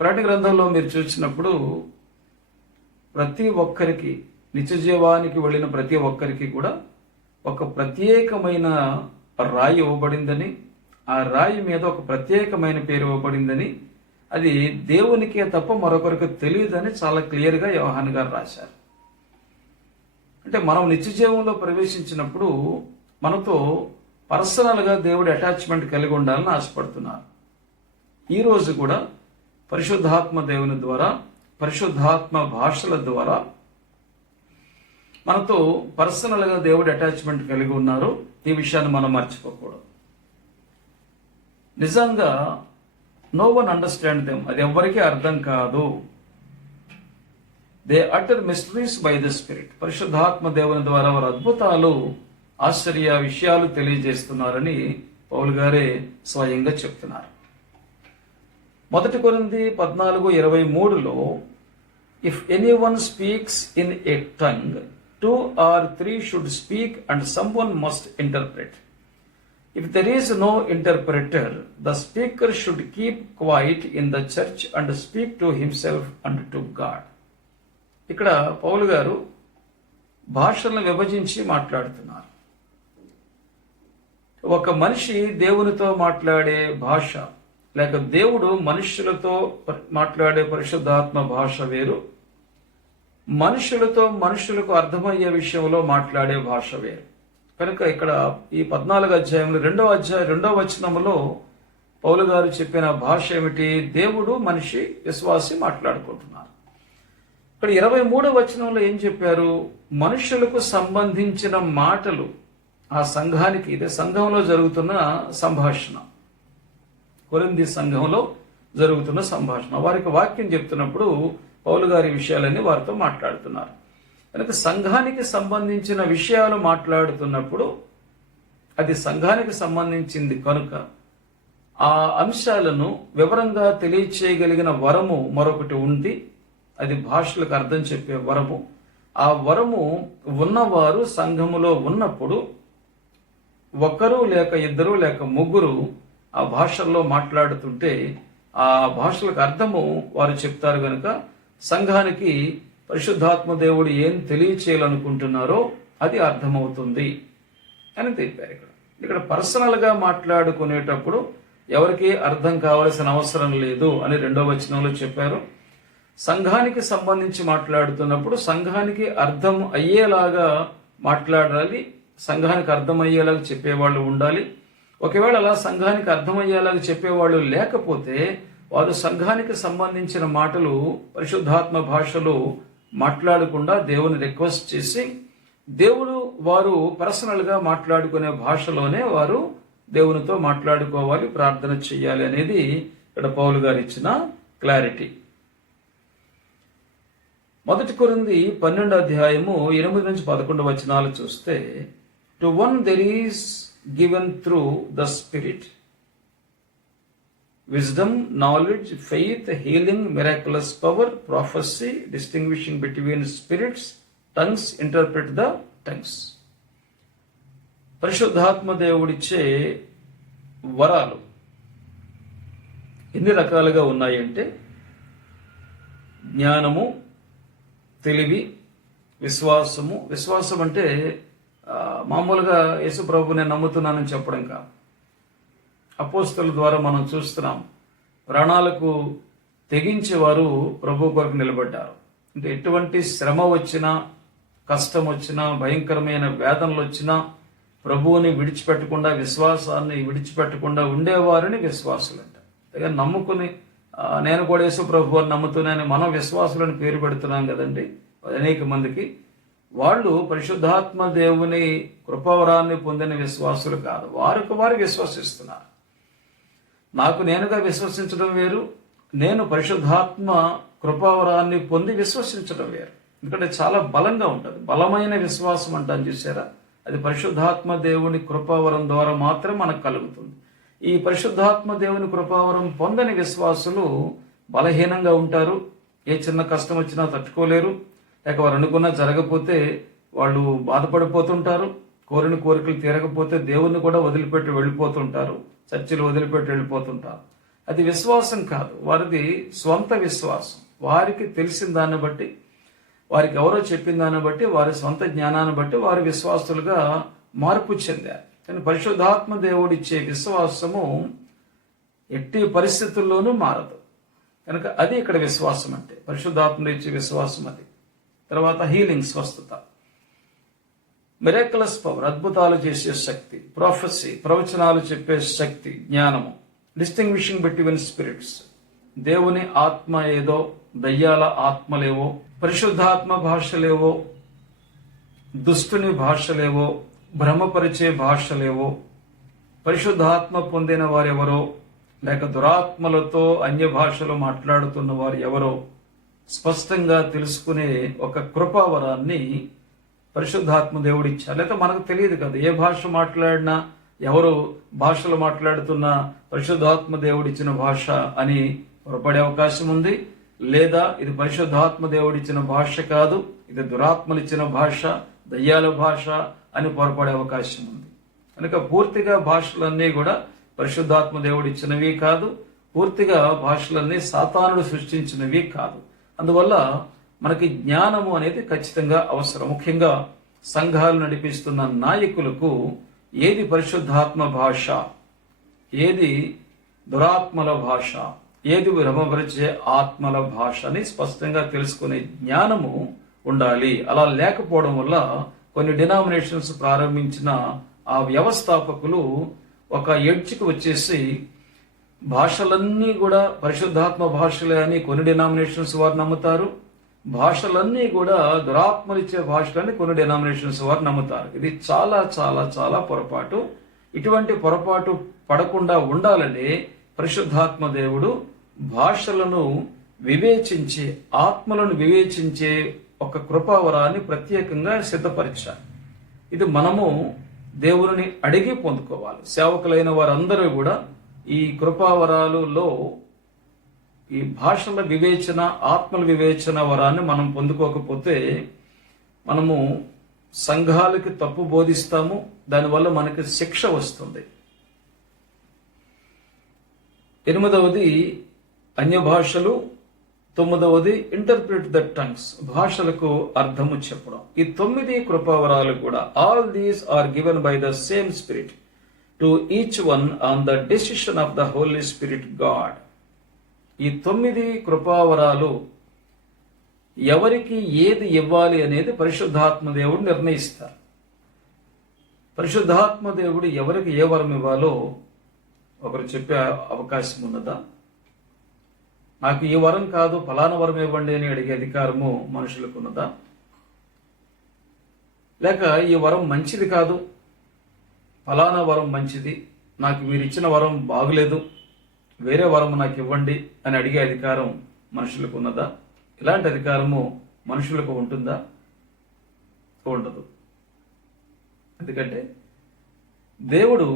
ప్రకటన గ్రంథంలో మీరు చూసినప్పుడు ప్రతి ఒక్కరికి, నిత్య జీవానికి వెళ్ళిన ప్రతి ఒక్కరికి కూడా ఒక ప్రత్యేకమైన రాయి ఇవ్వబడిందని, ఆ రాయి మీద ఒక ప్రత్యేకమైన పేరు ఇవ్వబడిందని, అది దేవునికే తప్ప మరొకరికి తెలియదని చాలా క్లియర్గా యోహాను గారు రాశారు. అంటే మనం నిత్య జీవంలో ప్రవేశించినప్పుడు మనతో పర్సనల్గా దేవుడి అటాచ్మెంట్ కలిగి ఉండాలని ఆశపడుతున్నారు. ఈరోజు కూడా పరిశుద్ధాత్మ దేవుని ద్వారా, పరిశుద్ధాత్మ భాషల ద్వారా మనతో పర్సనల్గా దేవుడి అటాచ్మెంట్ కలిగి ఉన్నారు. ఈ విషయాన్ని మనం మర్చిపోకూడదు. నిజంగా నో వన్ అండర్స్టాండ్ దెమ్, అది ఎవ్వరికీ అర్థం కాదు. They utter mysteries by the spirit. పరిశుద్ధాత్మ దేవుని ద్వారా వారు అద్భుతాలు, ఆశ్చర్య విషయాలు తెలియజేస్తున్నారని పౌలు గారే స్వయంగా చెప్తున్నారు. 1 కొరింథీ 14:23లో if anyone speaks in a tongue 2 or 3 should speak and someone must interpret. If there is no interpreter, the speaker should keep quiet in the church and speak to himself and to God. ఇక్కడ పౌలు గారు భాషలను విభజించి మాట్లాడుతున్నారు. ఒక మనిషి దేవునితో మాట్లాడే భాష, లేక దేవుడు మనుష్యులతో మాట్లాడే పరిశుద్ధాత్మ భాష వేరు, మనుషులకు అర్థమయ్యే విషయంలో మాట్లాడే భాష వేరు. కనుక ఇక్కడ ఈ 14వ అధ్యాయంలో 2వ వచనంలో పౌలు గారు చెప్పిన భాష ఏమిటి? దేవుడు, మనిషి, విశ్వాసి మాట్లాడుకుంటున్నారు. ఇక్కడ 23వ వచనంలో ఏం చెప్పారు? మనుషులకు సంబంధించిన మాటలు ఆ సంఘానికి, ఇదే సంఘంలో జరుగుతున్న సంభాషణ, కొరింథీ సంఘంలో జరుగుతున్న సంభాషణ, వారికి వాక్యం చెప్తున్నప్పుడు పౌలు గారి విషయాలన్నీ వారితో మాట్లాడుతున్నారు. కనుక సంఘానికి సంబంధించిన విషయాలు మాట్లాడుతున్నప్పుడు అది సంఘానికి సంబంధించింది కనుక ఆ అంశాలను వివరంగా తెలియచేయగలిగిన వరము మరొకటి ఉంది. అది భాషలకు అర్థం చెప్పే వరము. ఆ వరము ఉన్నవారు సంఘములో ఉన్నప్పుడు ఒకరు లేక ఇద్దరు లేక ముగ్గురు ఆ భాషల్లో మాట్లాడుతుంటే ఆ భాషలకు అర్థము వారు చెప్తారు. కనుక సంఘానికి పరిశుద్ధాత్మ దేవుడు ఏం తెలియచేయాలనుకుంటున్నారో అది అర్థమవుతుంది అని తెలిపారు. ఇక్కడ పర్సనల్గా మాట్లాడుకునేటప్పుడు ఎవరికి అర్థం కావాల్సిన అవసరం లేదు అని 2వ వచనంలో చెప్పారు. సంఘానికి సంబంధించి మాట్లాడుతున్నప్పుడు సంఘానికి అర్థం అయ్యేలాగా మాట్లాడాలి, సంఘానికి అర్థమయ్యేలాగా చెప్పేవాళ్ళు ఉండాలి. ఒకవేళ అలా సంఘానికి అర్థమయ్యేలాగా చెప్పేవాళ్ళు లేకపోతే వారు సంఘానికి సంబంధించిన మాటలు పరిశుద్ధాత్మ భాషలో మాట్లాడకుండా దేవుని రిక్వెస్ట్ చేసి దేవుడు వారు పర్సనల్గా మాట్లాడుకునే భాషలోనే వారు దేవునితో మాట్లాడుకోవాలి, ప్రార్థన చేయాలి అనేది ఇక్కడ పౌలు గారు ఇచ్చిన క్లారిటీ. 1 కొరింథీ 12:8-11 వచనాలు చూస్తే, to one there is given through the spirit wisdom, knowledge, faith, healing, miraculous power, prophecy, distinguishing between spirits, tongues, interpret the tongues. పరిశుద్ధాత్మ దేవుడిచ్చే వరాలు ఎన్ని రకాలుగా ఉన్నాయంటే జ్ఞానము, తెలివి, విశ్వాసం అంటే మామూలుగా యేసు ప్రభు నేను నమ్ముతున్నానని చెప్పడం కాదు. అపోస్తలుల ద్వారా మనం చూస్తున్నాం, ప్రాణాలకు తెగించేవారు ప్రభు కొరకు నిలబడ్డారు. అంటే ఎటువంటి శ్రమ వచ్చినా, కష్టం వచ్చినా, భయంకరమైన వేదనలు వచ్చినా ప్రభువుని విడిచిపెట్టకుండా, విశ్వాసాన్ని విడిచిపెట్టకుండా ఉండేవారిని విశ్వాసులు అంటారు. అలాగే నమ్ముకుని నేను కూడా యేసు ప్రభు అని నమ్ముతున్నానని మనం విశ్వాసులను పేరు పెడుతున్నాం కదండి అనేక మందికి. వాళ్ళు పరిశుద్ధాత్మ దేవుని కృపావరాన్ని పొందిన విశ్వాసులు కాదు, వారికి వారు విశ్వసిస్తున్నారు. నాకు నేనుగా విశ్వసించడం వేరు, నేను పరిశుద్ధాత్మ కృపావరాన్ని పొంది విశ్వసించడం వేరు. ఎందుకంటే చాలా బలంగా ఉంటుంది. బలమైన విశ్వాసం అంటాను చూసారా, అది పరిశుద్ధాత్మ దేవుని కృపావరం ద్వారా మాత్రం మనకు కలుగుతుంది. ఈ పరిశుద్ధాత్మ దేవుని కృపావరం పొందని విశ్వాసులు బలహీనంగా ఉంటారు. ఏ చిన్న కష్టం వచ్చినా తట్టుకోలేరు, లేక వారు అనుకున్నా జరగకపోతే వాళ్ళు బాధపడిపోతుంటారు. కోరిన కోరికలు తీరకపోతే దేవుణ్ణి కూడా వదిలిపెట్టి వెళ్ళిపోతుంటారు, చర్చిలు వదిలిపెట్టి వెళ్ళిపోతుంటారు. అది విశ్వాసం కాదు, వారిది స్వంత విశ్వాసం. వారికి తెలిసిన దాన్ని బట్టి, వారికి ఎవరో చెప్పిన దాన్ని బట్టి, వారి సొంత జ్ఞానాన్ని బట్టి వారు విశ్వాసులుగా మార్పు చెందారు. కానీ పరిశుద్ధాత్మ దేవుడిచ్చే విశ్వాసము ఎట్టి పరిస్థితుల్లోనూ మారదు. కనుక అది ఇక్కడ విశ్వాసం అంటే, పరిశుద్ధాత్మ ఇచ్చే విశ్వాసం అది. తర్వాత హీలింగ్, స్వస్థత, మిరాకిలస్ పవర్, అద్భుతాలు చేసే శక్తి, ప్రొఫెసీ, ప్రవచనాలు చెప్పే శక్తి, జ్ఞానము, డిస్టింగ్విషింగ్ బిట్వీన్ స్పిరిట్స్, దేవుని ఆత్మ ఏదో, దయ్యాల ఆత్మలేవో, పరిశుద్ధాత్మ భాషలేవో, దుష్టుని భాషలేవో, భ్రమపరిచే భాషలేవో, పరిశుద్ధాత్మ పొందిన వారెవరో, లేక దురాత్మలతో అన్య భాషలు మాట్లాడుతున్న వారు ఎవరో స్పష్టంగా తెలుసుకునే ఒక కృపావరాన్ని పరిశుద్ధాత్మ దేవుడు ఇచ్చారు. లేకపోతే మనకు తెలియదు కదా, ఏ భాష మాట్లాడినా, ఎవరు భాషలు మాట్లాడుతున్నా పరిశుద్ధాత్మ దేవుడిచ్చిన భాష అని పొరపడే అవకాశం ఉంది. లేదా ఇది పరిశుద్ధాత్మ దేవుడిచ్చిన భాష కాదు, ఇది దురాత్మలు ఇచ్చిన భాష, దయ్యాల భాష అని పొరపడే అవకాశం ఉంది. కనుక పూర్తిగా భాషలన్నీ కూడా పరిశుద్ధాత్మ దేవుడిచ్చినవి కాదు, పూర్తిగా భాషలన్నీ సాతానుడు సృష్టించినవి కాదు. అందువల్ల మనకి జ్ఞానము అనేది ఖచ్చితంగా అవసరం. ముఖ్యంగా సంఘాలు నడిపిస్తున్న నాయకులకు ఏది పరిశుద్ధాత్మ భాష, ఏది దురాత్మల భాష, ఏది భ్రమపరిచే ఆత్మల భాష అని స్పష్టంగా తెలుసుకునే జ్ఞానము ఉండాలి. అలా లేకపోవడం వల్ల కొన్ని డినామినేషన్స్ ప్రారంభించిన ఆ వ్యవస్థాపకులు ఒక ఎడ్జ్కి వచ్చేసి భాషలన్నీ కూడా పరిశుద్ధాత్మ భాషలే అని కొన్ని డినామినేషన్స్ వారు నమ్ముతారు, భాషలన్నీ కూడా దురాత్మలిచ్చే భాషలని కొన్ని డినామినేషన్స్ వారు నమ్ముతారు. ఇది చాలా చాలా చాలా పొరపాటు. ఇటువంటి పొరపాటు పడకుండా ఉండాలని పరిశుద్ధాత్మ దేవుడు భాషలను వివేచించే, ఆత్మలను వివేచించే ఒక కృపావరాన్ని ప్రత్యేకంగా సిద్ధపరిచారు. ఇది మనము దేవుని అడిగి పొందుకోవాలి. సేవకులైన వారందరూ కూడా ఈ కృపావరాలలో ఈ భాషల వివేచన, ఆత్మల వివేచన వరాన్ని మనం పొందుకోకపోతే మనము సంఘాలకి తప్పు బోధిస్తాము, దానివల్ల మనకి శిక్ష వస్తుంది. 8వది అన్య భాషలు, 9వది ఇంటర్ప్రిట్ ద టంగ్స్, భాషలకు అర్థము చెప్పడం. ఈ 9 కృపావరాలు కూడా all these are given by the same spirit to each one on the decision of the Holi spirit God. ఈ 9 కృపావరాలు ఎవరికి ఏది ఇవ్వాలి అనేది పరిశుద్ధాత్మ దేవుడు నిర్ణయిస్తారు. పరిశుద్ధాత్మ దేవుడు ఎవరికి ఏ వరం ఇవ్వాలో ఒకరు చెప్పే అవకాశం ఉన్నదా? నాకు ఈ వరం కాదు, ఫలానా వరం ఇవ్వండి అని అడిగే అధికారము మనుషులకు ఉన్నదా? లేక ఈ వరం మంచిది కాదు, ఫలానా వరం మంచిది, నాకు మీరు ఇచ్చిన వరం బాగులేదు, వేరే వరం నాకు ఇవ్వండి అని అడిగే అధికారం మనుషులకు ఉన్నదా? ఇలాంటి అధికారము మనుషులకు ఉంటుందా? ఉండదు. ఎందుకంటే దేవుడు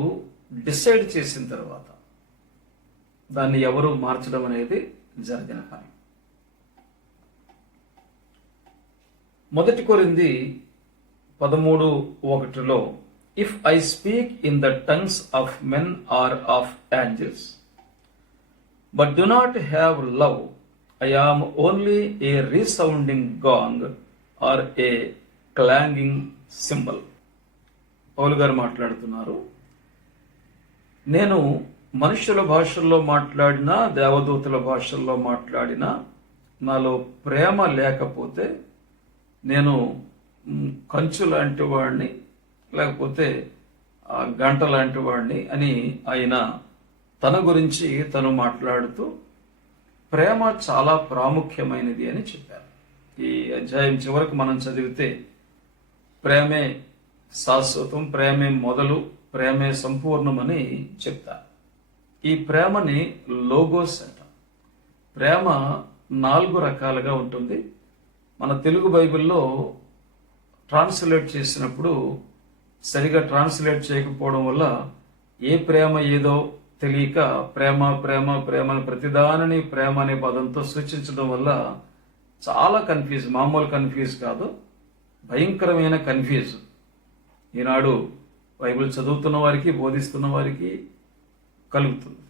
డిసైడ్ చేసిన తర్వాత దాన్ని ఎవరు మార్చడం అనేది జరిగిన పని. 1 కొరింథీ 13:1 if I speak in the tongues of men or of angels but do not have love, I am only a resounding gong or a clanging cymbal. పౌలు గారు మాట్లాడుతున్నారు, నేను మనుషుల భాషల్లో మాట్లాడినా దేవదూతల భాషల్లో మాట్లాడినా నాలో ప్రేమ లేకపోతే నేను కంచు లాంటి వాడిని, లేకపోతే గంట లాంటి వాడిని అని ఆయన తన గురించి తను మాట్లాడుతూ ప్రేమ చాలా ప్రాముఖ్యమైనది అని చెప్పారు. ఈ అధ్యాయం చివరకు మనం చదివితే ప్రేమే శాశ్వతం, ప్రేమే మొదలు, ప్రేమే సంపూర్ణమని చెప్తారు. ఈ ప్రేమని లోగోస్ అంటాం. ప్రేమ 4 రకాలుగా ఉంటుంది. మన తెలుగు బైబిల్లో ట్రాన్స్లేట్ చేసినప్పుడు సరిగా ట్రాన్స్లేట్ చేయకపోవడం వల్ల ఏ ప్రేమ ఏదో తెలియక ప్రేమ ప్రేమ ప్రేమ ప్రతిదానిని ప్రేమ అనే పదంతో సూచించడం వల్ల చాలా కన్ఫ్యూజ్, మామూలు కన్ఫ్యూజ్ కాదు, భయంకరమైన కన్ఫ్యూజ్ ఈనాడు బైబిల్ చదువుతున్న వారికి, బోధిస్తున్న వారికి కలుగుతుంది.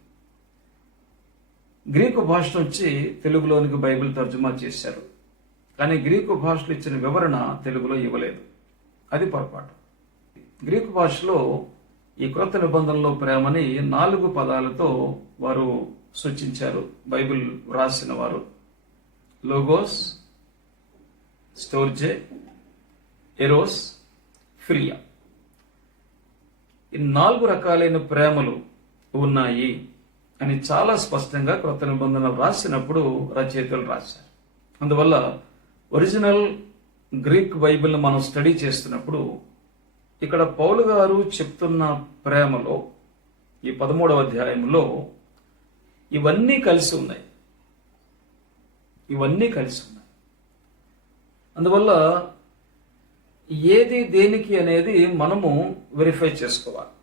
గ్రీకు భాష నుంచి తెలుగులోనికి బైబిల్ తర్జుమా చేశారు, కానీ గ్రీకు భాషలో ఇచ్చిన వివరణ తెలుగులో ఇవ్వలేదు. అది పొరపాటు. గ్రీకు భాషలో ఈ క్రొత్త నిబంధనలో ప్రేమని 4 పదాలతో వారు సూచించారు. బైబిల్ వ్రాసిన వారు లోగోస్, స్టోర్జే, ఎరోస్, ఫిలియా. ఈ 4 రకాలైన ప్రేమలు ఉన్నాయి అని చాలా స్పష్టంగా క్రొత్త నిబంధన వ్రాసినప్పుడు రచయితలు రాశారు. అందువల్ల ఒరిజినల్ గ్రీక్ బైబిల్ని మనం స్టడీ చేస్తున్నప్పుడు ఇక్కడ పౌలు గారు చెప్తున్న ప్రేమలో ఈ 13వ అధ్యాయంలో ఇవన్నీ కలిసి ఉన్నాయి. అందువల్ల ఏది దేనికి అనేది మనము వెరిఫై చేసుకోవాలి.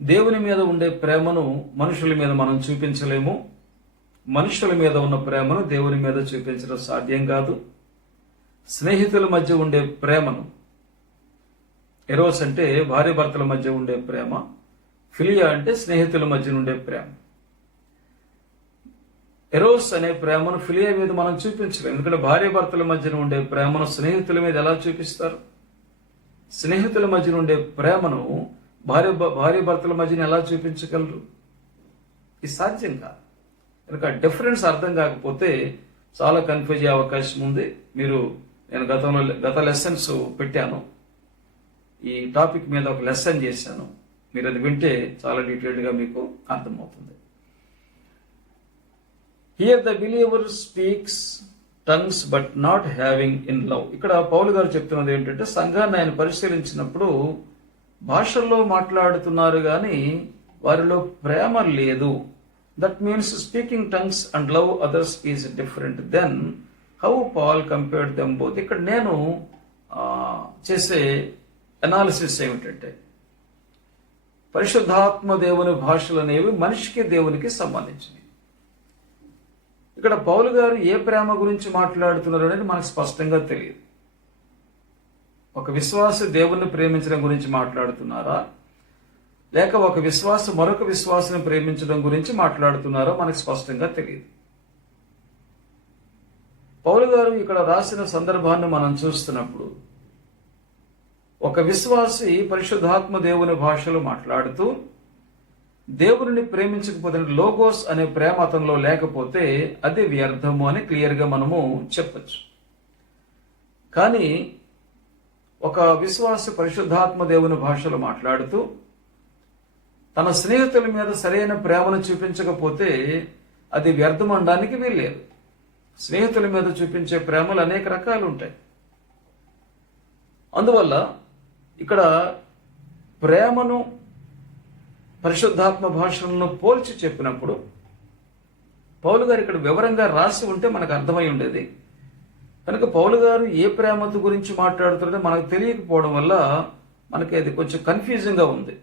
దేవుని మీద ఉండే ప్రేమను మనుషుల మీద మనం చూపించలేము. మనుషుల మీద ఉన్న ప్రేమను దేవుని మీద చూపించడం సాధ్యం కాదు. స్నేహితుల మధ్య ఉండే ప్రేమను, ఎరోస్ అంటే భార్య భర్తల మధ్య ఉండే ప్రేమ, ఫిలియా అంటే స్నేహితుల మధ్య ఉండే ప్రేమ. ఎరోస్ అనే ప్రేమను ఫిలియా మీద మనం చూపించలేము. ఎందుకంటే భార్య భర్తల మధ్యన ఉండే ప్రేమను స్నేహితుల మీద ఎలా చూపిస్తారు? స్నేహితుల మధ్యన ఉండే ప్రేమను భార్య భర్తల మధ్యన ఎలా చూపించగలరు? ఇది సాధ్యం కాదు. కనుక డిఫరెన్స్ అర్థం కాకపోతే చాలా కన్ఫ్యూజ్ అయ్యే అవకాశం ఉంది. నేను గత లెసన్స్ పెట్టాను, ఈ టాపిక్ మీద ఒక లెసన్ చేశాను. మీరు అది వింటే చాలా డీటెయిల్డ్గా మీకు అర్థమవుతుంది. Here the believer speaks tongues but not having in love. ఇక్కడ పౌలు గారు చెప్తున్నది ఏంటంటే, సంఘాన్ని ఆయన పరిశీలించినప్పుడు భాషల్లో మాట్లాడుతున్నారు కానీ వారిలో ప్రేమ లేదు. That means speaking tongues and love others is different. Then how Paul compared them both. ఇక్కడ నేను చేసే అనాలిసిస్ ఏమిటంటే, పరిశుద్ధాత్మ దేవుని భాషలు అనేవి మనిషికి దేవునికి సంబంధించినవి. ఇక్కడ పౌలు గారు ఏ ప్రేమ గురించి మాట్లాడుతున్నారు అనేది మనకు స్పష్టంగా తెలియదు. ఒక విశ్వాసి దేవుణ్ణి ప్రేమించడం గురించి మాట్లాడుతున్నారా, లేక ఒక విశ్వాసి మరొక విశ్వాసిని ప్రేమించడం గురించి మాట్లాడుతున్నారో మనకు స్పష్టంగా తెలియదు. పౌలు గారు ఇక్కడ రాసిన సందర్భాన్ని మనం చూస్తున్నప్పుడు ఒక విశ్వాసి పరిశుద్ధాత్మ దేవుని భాషలో మాట్లాడుతూ దేవుని ప్రేమించకపోతే, లోగోస్ అనే ప్రేమ అతనిలో లేకపోతే అది వ్యర్థము అని క్లియర్గా మనము చెప్పచ్చు. కానీ ఒక విశ్వాసి పరిశుద్ధాత్మ దేవుని భాషలో మాట్లాడుతూ తన స్నేహితుల మీద సరైన ప్రేమను చూపించకపోతే అది వ్యర్థం అనడానికి వీల్లేదు. స్నేహితుల మీద చూపించే ప్రేమలు అనేక రకాలు ఉంటాయి. అందువల్ల ఇక్కడ ప్రేమను పరిశుద్ధాత్మ భాషలను పోల్చి చెప్పినప్పుడు పౌలు గారు ఇక్కడ వివరంగా రాసి ఉంటే మనకు అర్థమై ఉండేది. కనుక పౌలు గారు ఏ ప్రేమతో గురించి మాట్లాడుతున్నారో మనకు తెలియకపోవడం వల్ల మనకి అది కొంచెం కన్ఫ్యూజింగ్గా ఉంది.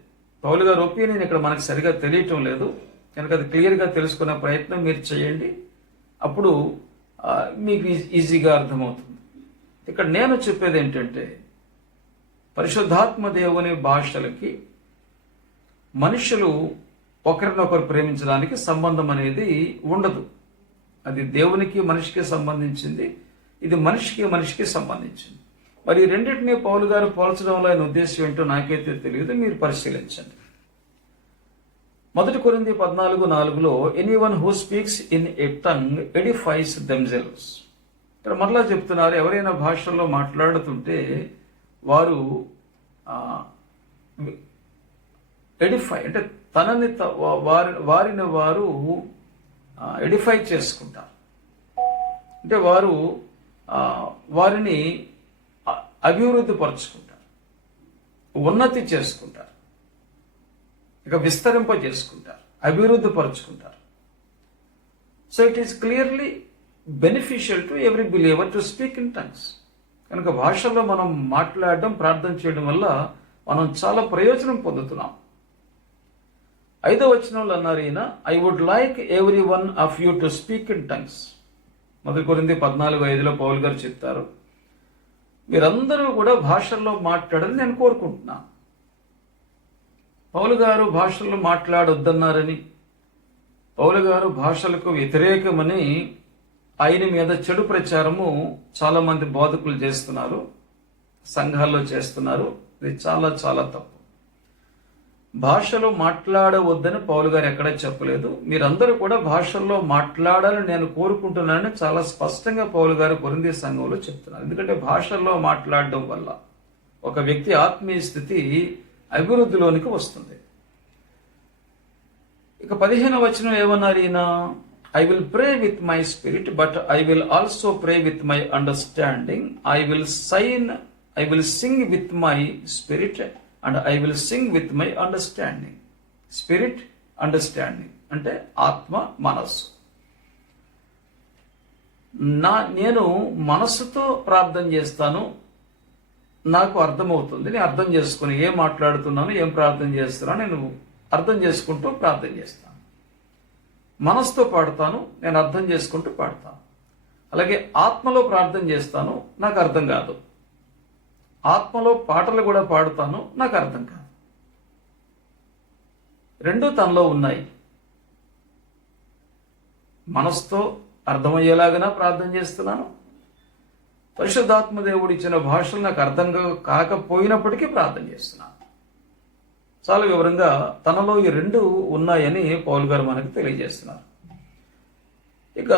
పౌలు గారు ఒపీనియన్ ఇక్కడ మనకు సరిగా తెలియటం లేదు. కనుక అది క్లియర్గా తెలుసుకునే ప్రయత్నం మీరు చేయండి. అప్పుడు మీకు ఈజీగా అర్థమవుతుంది. ఇక్కడ నేను చెప్పేది ఏంటంటే, పరిశుద్ధాత్మ దేవుని భాషలకి మనుషులు ఒకరినొకరు ప్రేమించడానికి సంబంధం అనేది ఉండదు. అది దేవునికి మనిషికి సంబంధించింది. ఇది మనిషికి సంబంధించింది. మరి ఈ రెండింటినీ పౌలు గారు పోల్చడంలో ఆయన ఉద్దేశం ఏంటో నాకైతే తెలియదు, మీరు పరిశీలించండి. 1 కొరింథీ 14:4 anyone who speaks in a tongue edifies themselves. ఇక్కడ మరలా చెప్తున్నారు, ఎవరైనా భాషల్లో మాట్లాడుతుంటే వారు ఎడిఫై అంటే తనని వారిని వారు ఎడిఫై చేసుకుంటారు. అంటే వారు వారిని అభివృద్ధి పరుచుకుంటారు, ఉన్నతి చేసుకుంటారు, ఇక విస్తరింప చేసుకుంటారు, అభివృద్ధి పరుచుకుంటారు. So it is clearly beneficial to every believer to speak in tongues. కనుక భాషల్లో మనం మాట్లాడడం, ప్రార్థన చేయడం వల్ల మనం చాలా ప్రయోజనం పొందుతున్నాం. 5వ వచనంలో అన్నారు ఈయన, I would like every one of you to speak in tongues. 1 కొరింథీ 14:5 పౌలు గారు చెప్తారు, మీరందరూ కూడా భాషల్లో మాట్లాడాలని నేను కోరుకుంటున్నా. పౌలు గారు భాషల్లో మాట్లాడొద్దన్నారని, పౌలు గారు భాషలకు వ్యతిరేకమని ఆయన మీద చెడు ప్రచారము చాలా మంది బోధకులు చేస్తున్నారు, సంఘాల్లో చేస్తున్నారు. ఇది చాలా చాలా తప్పు. భాషలో మాట్లాడవద్దని పౌలు గారు ఎక్కడా చెప్పలేదు. మీరందరూ కూడా భాషల్లో మాట్లాడాలని నేను కోరుకుంటున్నానని చాలా స్పష్టంగా పౌలు గారు కొరింథీ సంఘంలో చెప్తున్నారు. ఎందుకంటే భాషల్లో మాట్లాడడం వల్ల ఒక వ్యక్తి ఆత్మీయ స్థితి అభివృద్ధిలోనికి వస్తుంది. ఇక 15వ వచనం ఏమన్నారు ఈయన, I will pray with my spirit but I will also pray with my understanding. I will sing with my spirit and I will sing with my understanding. Spirit, understanding అంటే ఆత్మ, మనస్సు. నేను మనస్సుతో ప్రార్థన చేస్తాను, నాకు అర్థమవుతుంది, నేను అర్థం చేసుకుని ఏం మాట్లాడుతున్నాను, ఏం ప్రార్థన చేస్తున్నాను నేను అర్థం చేసుకుంటూ ప్రార్థన చేస్తాను. మనసుతో పాడతాను, నేను అర్థం చేసుకుంటూ పాడతాను. అలాగే ఆత్మలో ప్రార్థన చేస్తాను, నాకు అర్థం కాదు. ఆత్మలో పాటలు కూడా పాడుతాను, నాకు అర్థం కాదు. రెండూ తనలో ఉన్నాయి. మనసుతో అర్థమయ్యేలాగా ప్రార్థన చేస్తున్నాను, పరిశుద్ధాత్మ దేవుడు ఇచ్చిన భాషలు నాకు అర్థం కాకపోయినప్పటికీ ప్రార్థన చేస్తున్నాను. చాలా వివరంగా తనలో ఈ రెండు ఉన్నాయని పౌలు గారు మనకు తెలియజేస్తున్నారు. ఇక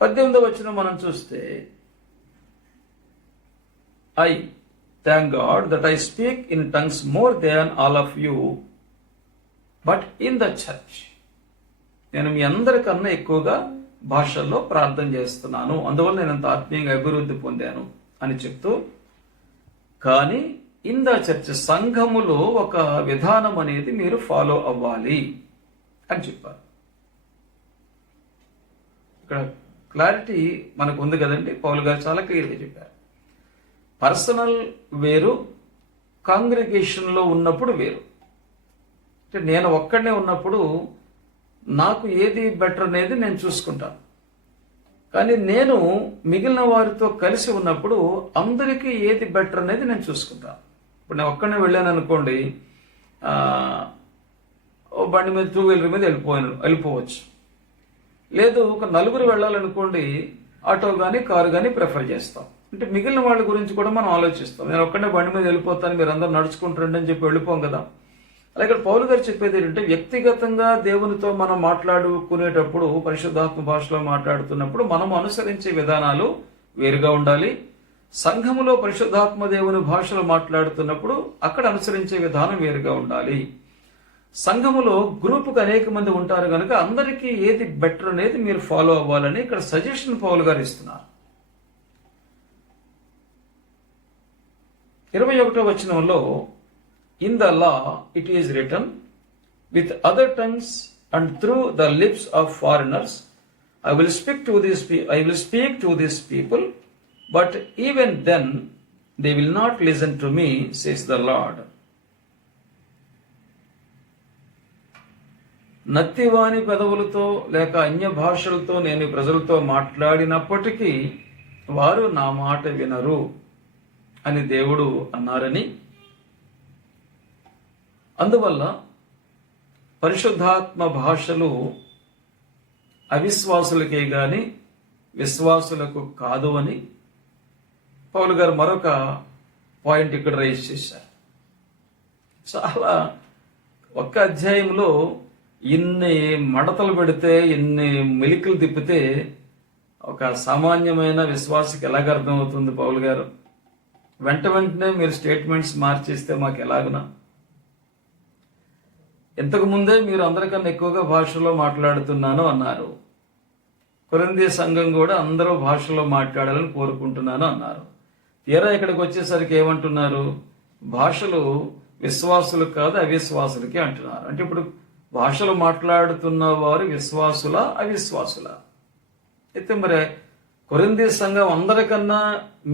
18వ వచనం మనం చూస్తే, I thank God that I speak in tongues more than all of you but in the church. నేను మీ అందరికన్నా ఎక్కువగా భాషల్లో ప్రార్థన చేస్తున్నాను, అందువల్ల నేను అంత ఆత్మీయంగా అభివృద్ధి పొందాను అని చెప్తూ, కానీ ఇన్ ద చర్చ్ సంఘములో ఒక విధానం అనేది మీరు ఫాలో అవ్వాలి అని చెప్పారు. ఇక్కడ క్లారిటీ మనకు ఉంది కదండి. పౌలు గారు చాలా క్లియర్గా చెప్పారు. పర్సనల్ వేరు, కాంగ్రిగేషన్లో ఉన్నప్పుడు వేరు. అంటే నేను ఒక్కడనే ఉన్నప్పుడు నాకు ఏది బెటర్ అనేది నేను చూసుకుంటాను. కానీ నేను మిగిలిన వారితో కలిసి ఉన్నప్పుడు అందరికీ ఏది బెటర్ అనేది నేను చూసుకుంటాను. ఇప్పుడు నేను ఒక్కడనే వెళ్ళాను అనుకోండి, బండి మీద 2 వీలర్ మీద వెళ్ళిపోవచ్చు. లేదు ఒక నలుగురు వెళ్ళాలనుకోండి, ఆటో కానీ కారు కానీ ప్రిఫర్ చేస్తాం. అంటే మిగిలిన వాళ్ళ గురించి కూడా మనం ఆలోచిస్తాం. నేను ఒక్కడే బండి మీద వెళ్ళిపోతాను, మీరు అందరూ నడుచుకుంటారండి అని చెప్పి వెళ్ళిపోం కదా. అలాగే పౌలు గారు చెప్పేది ఏంటంటే, వ్యక్తిగతంగా దేవునితో మనం మాట్లాడుకునేటప్పుడు, పరిశుద్ధాత్మ భాషలో మాట్లాడుతున్నప్పుడు మనం అనుసరించే విధానాలు వేరుగా ఉండాలి. సంఘములో పరిశుద్ధాత్మ దేవుని భాషలో మాట్లాడుతున్నప్పుడు అక్కడ అనుసరించే విధానం వేరుగా ఉండాలి. సంఘములో గ్రూపుకు అనేక మంది ఉంటారు కనుక అందరికీ ఏది బెటర్ అనేది మీరు ఫాలో అవ్వాలని ఇక్కడ సజెషన్ పౌలు గారు ఇస్తున్నారు. 21వ వచనంలో, in the law it is written with other tongues and through the lips of foreigners I will speak to this people but even then they will not listen to me says the Lord. నత్తివాని పెదవులతో లేక అన్య భాషలతో నేను ప్రజలతో మాట్లాడినప్పటికీ వారు నా మాట వినరు అని దేవుడు అన్నారని, అందువల్ల పరిశుద్ధాత్మ భాషలు అవిశ్వాసులకే గాని విశ్వాసులకు కాదు అని పౌలు గారు మరొక పాయింట్ ఇక్కడ రైజ్ చేశారు. చాలా ఒక్క అధ్యాయంలో ఇన్ని మడతలు పెడితే, ఇన్ని మెలికలు తిప్పితే ఒక సామాన్యమైన విశ్వాసకి ఎలాగ అర్థమవుతుంది పౌలు గారు? వెంటనే మీరు స్టేట్మెంట్స్ మార్చేస్తే మాకు ఎలాగనా? ఇంతకు ముందే మీరు అందరికన్నా ఎక్కువగా భాషలో మాట్లాడుతున్నాను అన్నారు. కొరింథీ సంఘం కూడా అందరూ భాషలో మాట్లాడాలని కోరుకుంటున్నాను అన్నారు. తీరా ఇక్కడికి వచ్చేసరికి ఏమంటున్నారు? భాషలు విశ్వాసులకు కాదు అవిశ్వాసులకి అంటున్నారు. అంటే ఇప్పుడు భాషలు మాట్లాడుతున్న వారు విశ్వాసుల అవిశ్వాసుల? అయితే మరి కొరింథీ సంఘం అందరికన్నా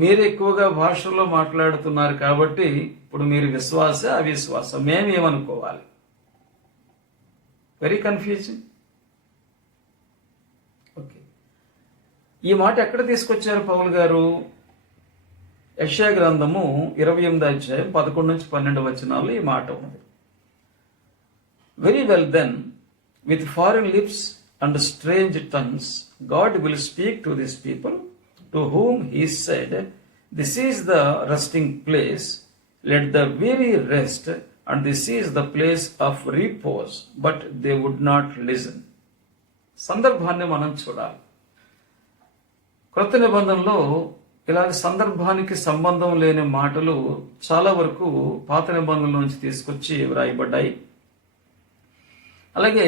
మీరు ఎక్కువగా భాషల్లో మాట్లాడుతున్నారు కాబట్టి ఇప్పుడు మీరు విశ్వాస అవిశ్వాస మేమేమనుకోవాలి? Very confusing. ఓకే, ఈ మాట ఎక్కడ తీసుకొచ్చారు పౌలు గారు? యెషయా గ్రంథము 28వ అధ్యాయం 11 నుంచి 12 వచనాల్లో ఈ మాట ఉంది. Very well then, with foreign lips and strange tongues God will speak to this people to whom he said, this is the resting place, let the weary rest, and this is the place of repose, but they would not listen. సందర్భాన్ని మనం చూడాలి. క్రొత్త నిబంధనలో ఇలాంటి సందర్భానికి సంబంధం లేని మాటలు చాలా వరకు పాత నిబంధనల నుంచి తీసుకొచ్చి వ్రాయబడ్డాయి. అలాగే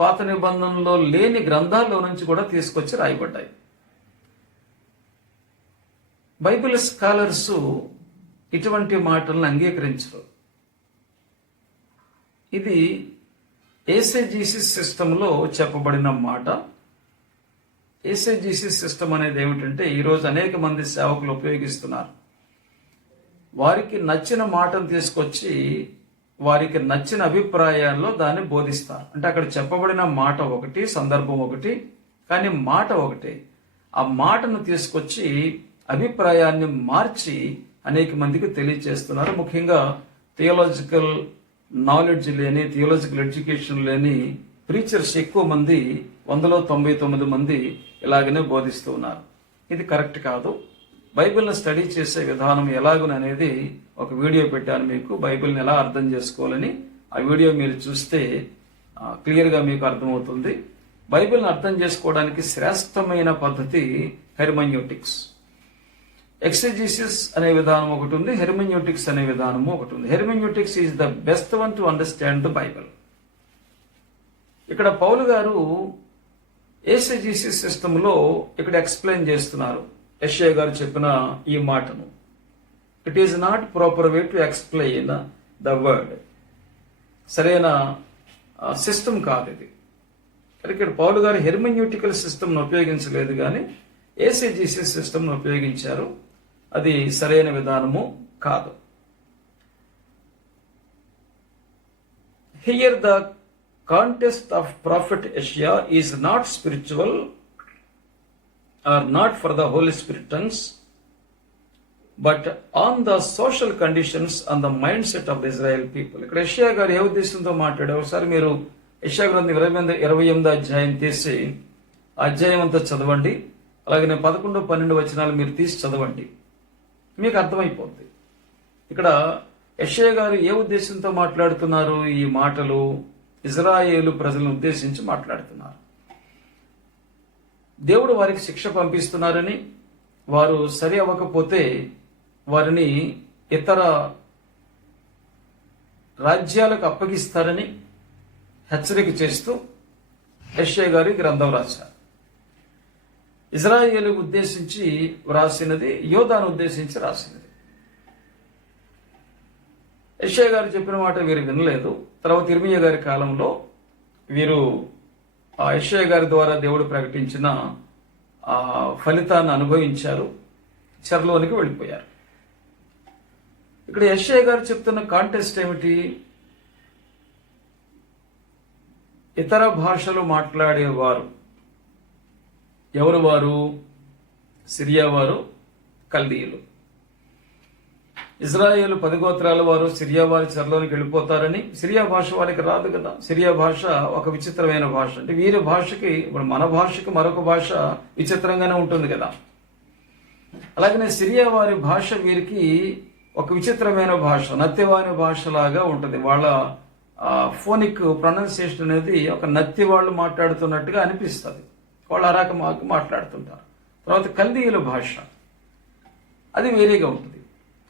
పాత నిబంధనలో లేని గ్రంథాల్లో నుంచి కూడా తీసుకొచ్చి రాయబడ్డాయి. బైబిల్ స్కాలర్స్ ఇటువంటి మాటలను అంగీకరించరు. ఇది ఏసైజీసీస్ సిస్టంలో చెప్పబడిన మాట. ఏసైజీసీస్ సిస్టమ్ అనేది ఏమిటంటే, ఈరోజు అనేక మంది సేవకులు ఉపయోగిస్తున్నారు. వారికి నచ్చిన మాటను తీసుకొచ్చి వారికి నచ్చిన అభిప్రాయాల్లో దాన్ని బోధిస్తారు. అంటే అక్కడ చెప్పబడిన మాట ఒకటి, సందర్భం ఒకటి, కానీ మాట ఒకటే. ఆ మాటను తీసుకొచ్చి అభిప్రాయాన్ని మార్చి అనేక మందికి తెలియచేస్తున్నారు. ముఖ్యంగా థియోలాజికల్ నాలెడ్జ్ లేని, థియోలాజికల్ ఎడ్యుకేషన్ లేని ప్రీచర్స్ ఎక్కువ మంది, 199 మంది ఇలాగనే బోధిస్తూ ఉన్నారు. ఇది కరెక్ట్ కాదు. బైబిల్ని స్టడీ చేసే విధానం ఎలాగుననేది ఒక వీడియో పెట్టాను మీకు, బైబిల్ని ఎలా అర్థం చేసుకోవాలని. ఆ వీడియో మీరు చూస్తే క్లియర్గా మీకు అర్థమవుతుంది. బైబిల్ని అర్థం చేసుకోవడానికి శ్రేష్టమైన పద్ధతి హెర్మన్యూటిక్స్. ఎక్సెజీసిస్ అనే విధానం ఒకటి ఉంది, హెర్మన్యూటిక్స్ అనే విధానము ఒకటి ఉంది. Hermeneutics is the best one to understand the Bible. ఇక్కడ పౌలు గారు ఎక్సెజీసిస్ సిస్టంలో ఇక్కడ ఎక్స్ప్లెయిన్ చేస్తున్నారు. యెషయా గారు చెప్పిన ఈ మాటను, it is not proper way to explain the word. సరైన సిస్టమ్ కాదు ఇది. ఇక్కడ పౌలు గారు హెర్మన్యూటికల్ సిస్టమ్ను ఉపయోగించలేదు, కానీ ఏసీజీసీ సిస్టమ్ను ఉపయోగించారు. అది సరైన విధానము కాదు. Here the contest of prophet యెషయా is not spiritual are not for the Holy Spirit tongues, but on the social conditions and the mindset of the Israel people. ఇక్కడ యెషయా గారు ఏ ఉద్దేశంతో మాట్లాడారు? ఒకసారి మీరు యెషయా గ్రంథం 28వ అధ్యాయం తీసి అధ్యాయం అంతా చదవండి. అలాగే 11, 12 వచనాలు మీరు తీసి చదవండి, మీకు అర్థమైపోద్ది. ఇక్కడ యెషయా గారు ఏ ఉద్దేశంతో మాట్లాడుతున్నారు? ఈ మాటలు ఇజ్రాయేలు ప్రజలను ఉద్దేశించి మాట్లాడుతున్నారు. దేవుడు వారికి శిక్ష పంపిస్తున్నారని, వారు సరి అవ్వకపోతే వారిని ఇతర రాజ్యాలకు అప్పగిస్తారని హెచ్చరిక చేస్తూ యెషయా గారి గ్రంథం రాశారు. ఇజ్రాయేలు ఉద్దేశించి రాసినది, యోధాను ఉద్దేశించి రాసినది. యెషయా గారు చెప్పిన మాట వీరు వినలేదు. తర్వాత ఇర్మీయా గారి కాలంలో వీరు ఆ యెషయా గారి ద్వారా దేవుడు ప్రకటించిన ఆ ఫలితాన్ని అనుభవించారు, చెరలోనికి వెళ్ళిపోయారు. ఇక్కడ యెషయా గారు చెప్తున్న కాంటెస్ట్ ఏమిటి? ఇతర భాషలు మాట్లాడేవారు ఎవరు? వారు సిరియా వారు, కల్దీయులు. ఇజ్రాయేలు 10 గోత్రాల వారు సిరియా వారి చెరలోనికి వెళ్ళిపోతారని, సిరియా భాష వారికి రాదు కదా. సిరియా భాష ఒక విచిత్రమైన భాష. అంటే వీరి భాషకి, ఇప్పుడు మన భాషకి మరొక భాష విచిత్రంగానే ఉంటుంది కదా. అలాగనే సిరియా వారి భాష వీరికి ఒక విచిత్రమైన భాష, నత్తివాని భాషలాగా ఉంటుంది. వాళ్ళ ఫోనిక్ ప్రొనౌన్సియేషన్ అనేది ఒక నత్తి వాళ్ళు మాట్లాడుతున్నట్టుగా అనిపిస్తుంది. వాళ్ళు అరాక మాట్లాడుతుంటారు. తర్వాత కల్దీయుల భాష అది వేరేగా ఉంటుంది.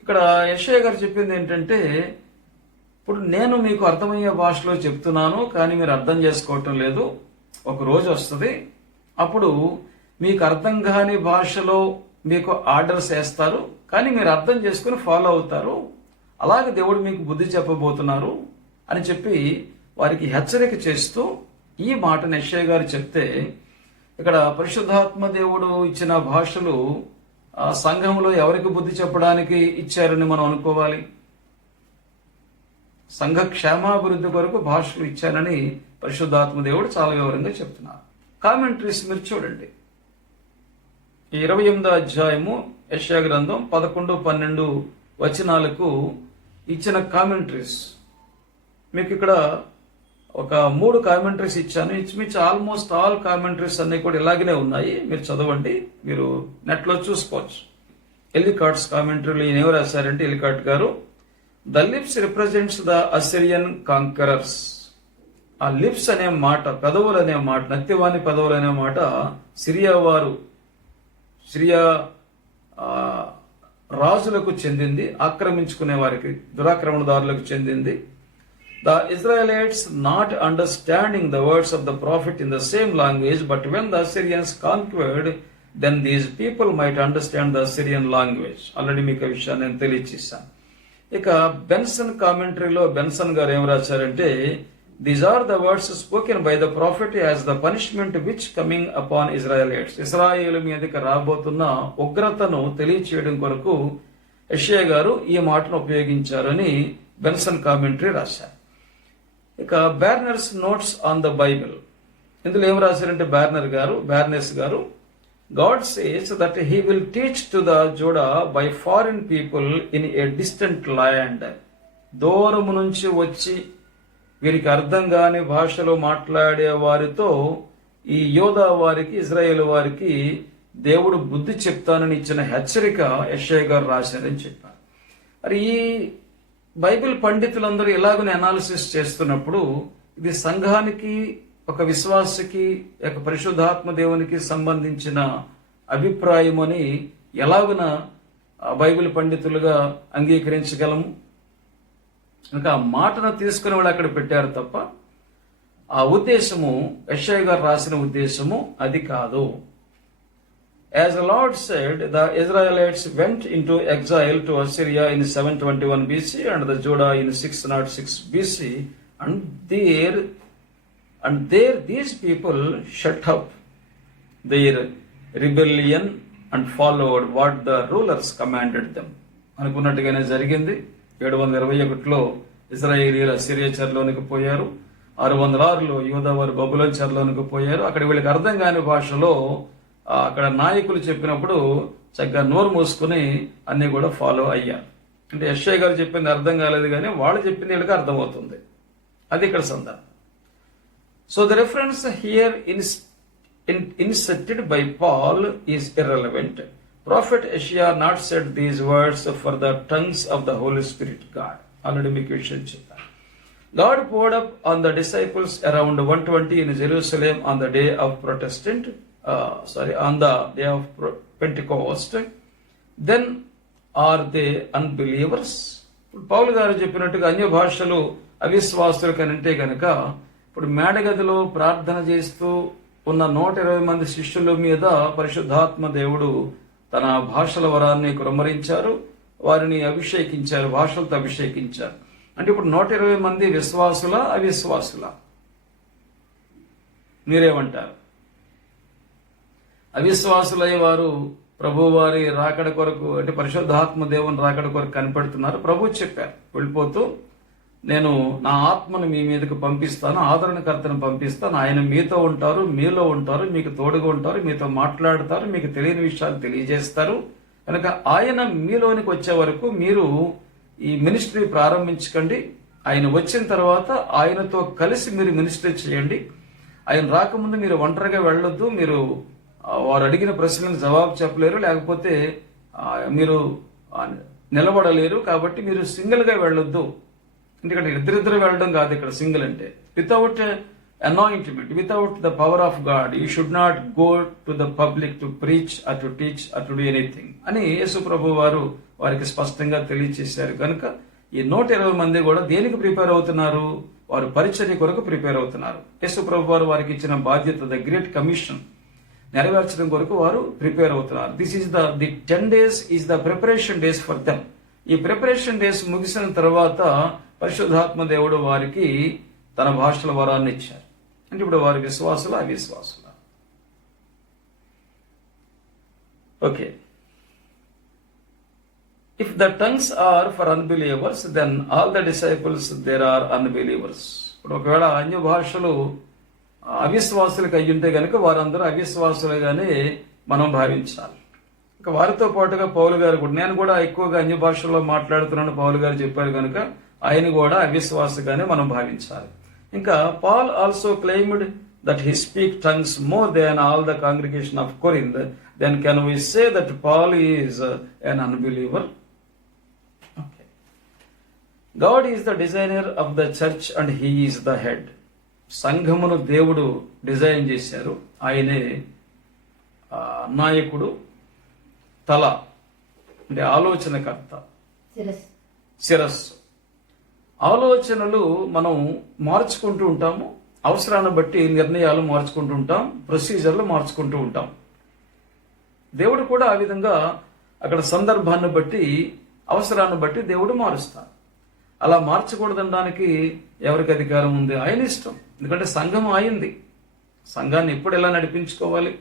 ఇక్కడ యెషయా గారు చెప్పింది ఏంటంటే, ఇప్పుడు నేను మీకు అర్థమయ్యే భాషలో చెప్తున్నాను, కానీ మీరు అర్థం చేసుకోవటం లేదు. ఒక రోజు వస్తుంది, అప్పుడు మీకు అర్థం కాని భాషలో మీకు ఆర్డర్స్ వేస్తారు, కానీ మీరు అర్థం చేసుకుని ఫాలో అవుతారు. అలాగే దేవుడు మీకు బుద్ధి చెప్పబోతున్నారు అని చెప్పి వారికి హెచ్చరిక చేస్తూ ఈ మాటను యెషయా గారు చెప్తే, ఇక్కడ పరిశుద్ధాత్మ దేవుడు ఇచ్చిన భాషలు సంఘంలో ఎవరికి బుద్ధి చెప్పడానికి ఇచ్చారని మనం అనుకోవాలి? సంఘ క్షేమాభివృద్ధి కొరకు భాషలు ఇచ్చారని పరిశుద్ధాత్మ దేవుడు చాలా వివరంగా చెప్తున్నారు. కామెంటరీస్ మీరు చూడండి. ఈ 28వ అధ్యాయము యెషయా గ్రంథం 11-12 వచనాలకు ఇచ్చిన కామెంటరీస్ మీకు ఇక్కడ ఒక 3 కామెంటరీస్ ఇచ్చాను. ఇచ్చి ఆల్మోస్ట్ ఆల్ కామెంటరీస్ అన్ని కూడా ఇలాగనే ఉన్నాయి. మీరు చదవండి, మీరు నెట్లో చూసుకోవచ్చు. ఎలికాట్స్ కామెంటరీలో ఈయన ఎవరు రాశారంటే, ఎలికాట్ గారు, the lips represents the Assyrian conquerors. ఆ లిప్స్ అనే మాట, పెదవులు అనే మాట, నత్తివాని పెదవులు అనే మాట సిరియా రాజులకు చెందింది, ఆక్రమించుకునే వారికి, దురాక్రమణదారులకు చెందింది. The Israelites not understanding the words of the prophet in the same language, but when the Assyrians conquered, then these people might understand the Assyrian language. Already మీకు ఆ విషయాన్ని నేను తెలియచేశాను. ఇక బెన్సన్ కామెంటరీలో బెన్సన్ గారు ఏం రాశారంటే, these are the words spoken by the prophet as the punishment which coming upon Israelites. ఇశ్రాయేలు మీదకి రాబోతున్న ఉగ్రతను తెలియచేయడం కొరకు యెషయా గారు ఈ మాటను ఉపయోగించారని బెన్సన్ కామెంటరీ రాశారు. ఇక బ్యార్నర్స్ నోట్స్ ఆన్ ద బైబిల్, ఇందులో ఏం రాశారంటే బ్యార్నెస్ గారు, God says that he will teach to the Judah by foreign people in a distant land. దూరము నుంచి వచ్చి వీరికి అర్థం కాని భాషలో మాట్లాడే వారితో ఈ యోధా వారికి, ఇజ్రాయేల్ వారికి దేవుడు బుద్ధి చెప్తానని ఇచ్చిన హెచ్చరిక యెషయా గారు రాశారని చెప్పారు. మరి ఈ బైబిల్ పండితులందరూ ఎలాగనే అనాలిసిస్ చేస్తున్నప్పుడు ఇది సంఘానికి, ఒక విశ్వాసకి, ఒక పరిశుద్ధాత్మ దేవునికి సంబంధించిన అభిప్రాయం అని ఎలాగున బైబిల్ పండితులుగా అంగీకరించగలము? ఇంకా ఆ మాటను తీసుకుని వాళ్ళు అక్కడ పెట్టారు తప్ప ఆ ఉద్దేశము, యెషయా గారు రాసిన ఉద్దేశము అది కాదు. As the Lord said, the Israelites went into exile to Assyria in 721 BC and the Judah in 606 BC, and there these people shut up their rebellion and followed what the rulers commanded them. అనుకున్నట్టుగానే జరిగింది. 721లో ఇశ్రాయేలీయులు Assyria చెరలోనికి పోయారు. 606లో యూదా వారు బబులోను చెరలోనికి పోయారు. అక్కడ వీళ్ళకి అర్థం కాని భాషలో అక్కడ నాయకులు చెప్పినప్పుడు చక్కగా నోరు మూసుకుని అన్ని కూడా ఫాలో అయ్యారు. అంటే యెషయా గారు చెప్పింది అర్థం కాలేదు, కానీ వాళ్ళు చెప్పింది వీళ్ళకి అర్థమవుతుంది. అది ఇక్కడ సందర్భం. So the reference here inserted by Paul is irrelevant. Prophet Yeshaya not said these words for the tongues of the Holy Spirit God. Already మీకు విషయం చెప్పాను. God poured up on the disciples around 120 in Jerusalem on the day of Pentecost. Then are they unbelievers? పౌలు గారు చెప్పినట్టుగా అన్య భాషలు అవిశ్వాసులు కనంటే గనక, ఇప్పుడు మేడగదిలో ప్రార్థన చేస్తూ ఉన్న 120 మంది శిష్యుల మీద పరిశుద్ధాత్మ దేవుడు తన భాషల వరాన్ని కుమ్మరించారు, వారిని అభిషేకించారు, భాషలతో అభిషేకించారు. అంటే ఇప్పుడు 120 మంది విశ్వాసులా అవిశ్వాసులా? మీరేమంటారు? అవిశ్వాసులై వారు ప్రభు వారి రాకడ కొరకు, అంటే పరిశుద్ధాత్మ దేవుని రాకడ కొరకు కనిపెడుతున్నారు. ప్రభు చెప్పారు వెళ్ళిపోతూ, నేను నా ఆత్మను మీ మీదకు పంపిస్తాను, ఆదరణకర్తను పంపిస్తాను, ఆయన మీతో ఉంటారు, మీలో ఉంటారు, మీకు తోడుగా ఉంటారు, మీతో మాట్లాడతారు, మీకు తెలియని విషయాలు తెలియజేస్తారు. కనుక ఆయన మీలోనికి వచ్చే వరకు మీరు ఈ మినిస్ట్రీ ప్రారంభించకండి. ఆయన వచ్చిన తర్వాత ఆయనతో కలిసి మీరు మినిస్ట్రీ చేయండి. ఆయన రాకముందు మీరు ఒంటరిగా వెళ్ళొద్దు. మీరు వారు అడిగిన ప్రశ్నలకు జవాబు చెప్పలేరు, లేకపోతే మీరు నిలబడలేరు, కాబట్టి మీరు సింగిల్గా వెళ్ళొద్దు. ఎందుకంటే ఇద్దరిద్దరు వెళ్ళడం కాదు ఇక్కడ సింగిల్ అంటే. Without anointment, without the power of God you should not go to the public to preach or to teach or to do anything అని యేసు ప్రభు వారు వారికి స్పష్టంగా తెలియచేశారు. కనుక ఈ 120 మంది కూడా దేనికి ప్రిపేర్ అవుతున్నారు? వారు పరిచర్య కొరకు ప్రిపేర్ అవుతున్నారు. యేసు ప్రభు వారు వారికి ఇచ్చిన బాధ్యత, ద గ్రేట్ కమిషన్ నెరవేర్చడం కొరకు వారు ప్రిపేర్ అవుతున్నారు. This is the 10 days is the preparation days for them. ఈ ప్రిపరేషన్ డేస్ ముగిసిన తర్వాత పరిశుద్ధాత్మ దేవుడు వారికి తన భాషల వరాన్ని ఇచ్చారు. అంటే ఇప్పుడు వారి విశ్వాసుల అవిశ్వాసుల. Okay, if the tongues are for unbelievers then all the disciples there are unbelievers. ఇప్పుడు ఒకవేళ అన్య భాషలు అవిశ్వాసులకు అయ్యుంటే కనుక వారందరూ అవిశ్వాసులుగానే మనం భావించాలి. ఇంకా వారితో పాటుగా పౌలు గారు కూడా, నేను కూడా ఎక్కువగా అన్య భాషల్లో మాట్లాడుతున్నాను పౌలు గారు చెప్పారు కనుక ఆయన కూడా అవిశ్వాసగానే మనం భావించాలి. ఇంకా Paul also claimed that he speak tongues more than all the congregation of Corinth. Then can we say that Paul is an unbeliever? Okay. God is the designer of the church and he is the head. సంఘమును దేవుడు design చేశారు, ఆయనే నాయకుడు, తల అంటే ఆలోచనకర్త, శిరస్సు. ఆలోచనలు మనం మార్చుకుంటూ ఉంటాము, అవసరాన్ని బట్టి నిర్ణయాలు మార్చుకుంటూ ఉంటాం, ప్రొసీజర్లు మార్చుకుంటూ ఉంటాం. దేవుడు కూడా ఆ విధంగా అక్కడ సందర్భాన్ని బట్టి, అవసరాన్ని బట్టి దేవుడు మారుస్తాడు. అలా మార్చకూడదనడానికి ఎవరికి అధికారం ఉంది? ఆయన ఇష్టం. ఎందుకంటే సంఘం ఆయింది. సంఘాన్ని ఎప్పుడు ఎలా నడిపించుకోవాలి,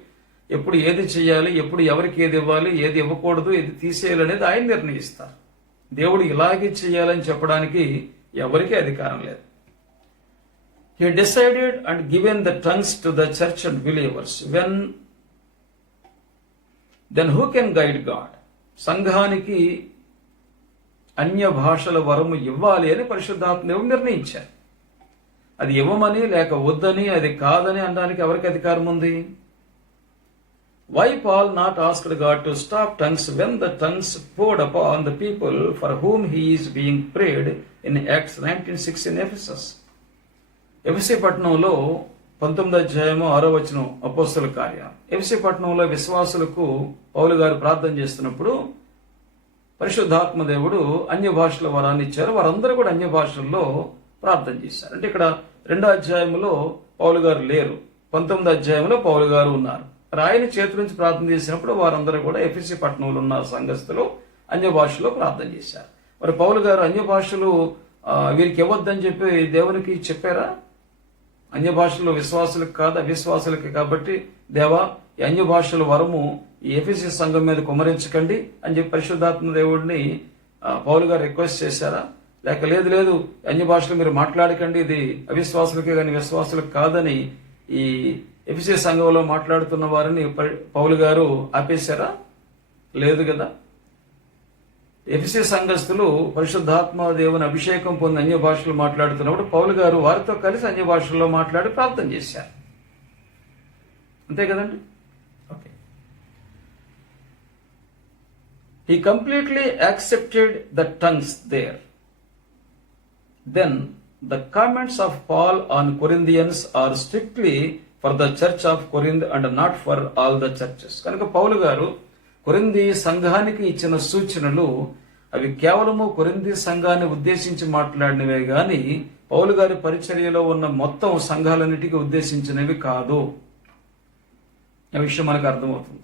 ఎప్పుడు ఏది చేయాలి, ఎప్పుడు ఎవరికి ఏది ఇవ్వాలి, ఏది ఇవ్వకూడదు, ఏది తీసేయాలి అనేది ఆయన నిర్ణయిస్తారు. దేవుడు ఇలాగే చేయాలని చెప్పడానికి ఎవరికీ అధికారం లేదు. He decided and given the tongues to the church and believers. Then who can guide God? సంఘానికి అన్య భాషల వరము ఇవ్వాలి అని పరిశుద్ధాత్మ దేవుడు నిర్ణయించారు. అది ఇవ్వమని లేక వద్దని, అది కాదని అనడానికి ఎవరికి అధికారం ఉంది? Why Paul not asked God to stop tongues when the tongues poured upon the people for whom he is being prayed in Acts 19:6 in Ephesus? ఎఫెసీ పట్టణంలో 19వ అధ్యాయము 6వ వచనం అపోస్తలుల కార్యం. ఎఫెసీ పట్టణంలో విశ్వాసులకు పౌలు గారు ప్రార్థన చేస్తున్నప్పుడు పరిశుద్ధాత్మ దేవుడు అన్య భాషల వరాన్ని ఇచ్చారు. వారందరూ కూడా అన్య భాషల్లో ప్రార్థన చేశారు. అంటే ఇక్కడ 2వ అధ్యాయంలో పౌలు గారు లేరు, 19వ అధ్యాయంలో పౌలు గారు ఉన్నారు. ఆయన చేతి నుంచి ప్రార్థన చేసినప్పుడు వారందరూ కూడా ఎఫెసీ పట్టణంలో ఉన్న సంఘస్థులు అన్య భాషలో ప్రార్థన చేశారు. మరి పౌలు గారు అన్య భాషలు వీరికి ఇవ్వద్దని చెప్పి దేవునికి చెప్పారా? అన్య భాషలు విశ్వాసులకు కాదు, అవిశ్వాసులకి. కాబట్టి దేవా, ఈ అన్య భాషల వరము ఈ ఎఫెసీ సంఘం మీద కుమరించకండి అని చెప్పి పరిశుద్ధాత్మ దేవుడిని పౌలు గారు రిక్వెస్ట్ చేశారా? లేక లేదు అన్య భాషలు మీరు మాట్లాడకండి, ఇది అవిశ్వాసులకే కానీ విశ్వాసులకు కాదని ఈ ఎఫెసీ సంఘంలో మాట్లాడుతున్న వారిని పౌలు గారు ఆపేశారా? లేదు కదా. ఎఫెసీ సంఘస్థులు పరిశుద్ధాత్మ దేవుని అభిషేకం పొంది అన్య భాషలు మాట్లాడుతున్నప్పుడు పౌలు గారు వారితో కలిసి అన్య భాషల్లో మాట్లాడి ప్రార్థన చేశారు. అంతే కదండి. Okay. He completely accepted the tongues there. Then the comments of Paul on Corinthians are strictly for the church of Corinth and not for all the churches. కనుక పౌలు గారు కొరింథీ సంఘానికి ఇచ్చిన సూచనలు అవి కేవలము కొరింథీ సంఘాన్ని ఉద్దేశించి మాట్లాడినవే గాని పౌలు గారి పరిచర్యలో ఉన్న మొత్తం సంఘాలన్నిటికీ ఉద్దేశించినవి కాదు. ఆ విషయం మనకు అర్థమవుతుంది.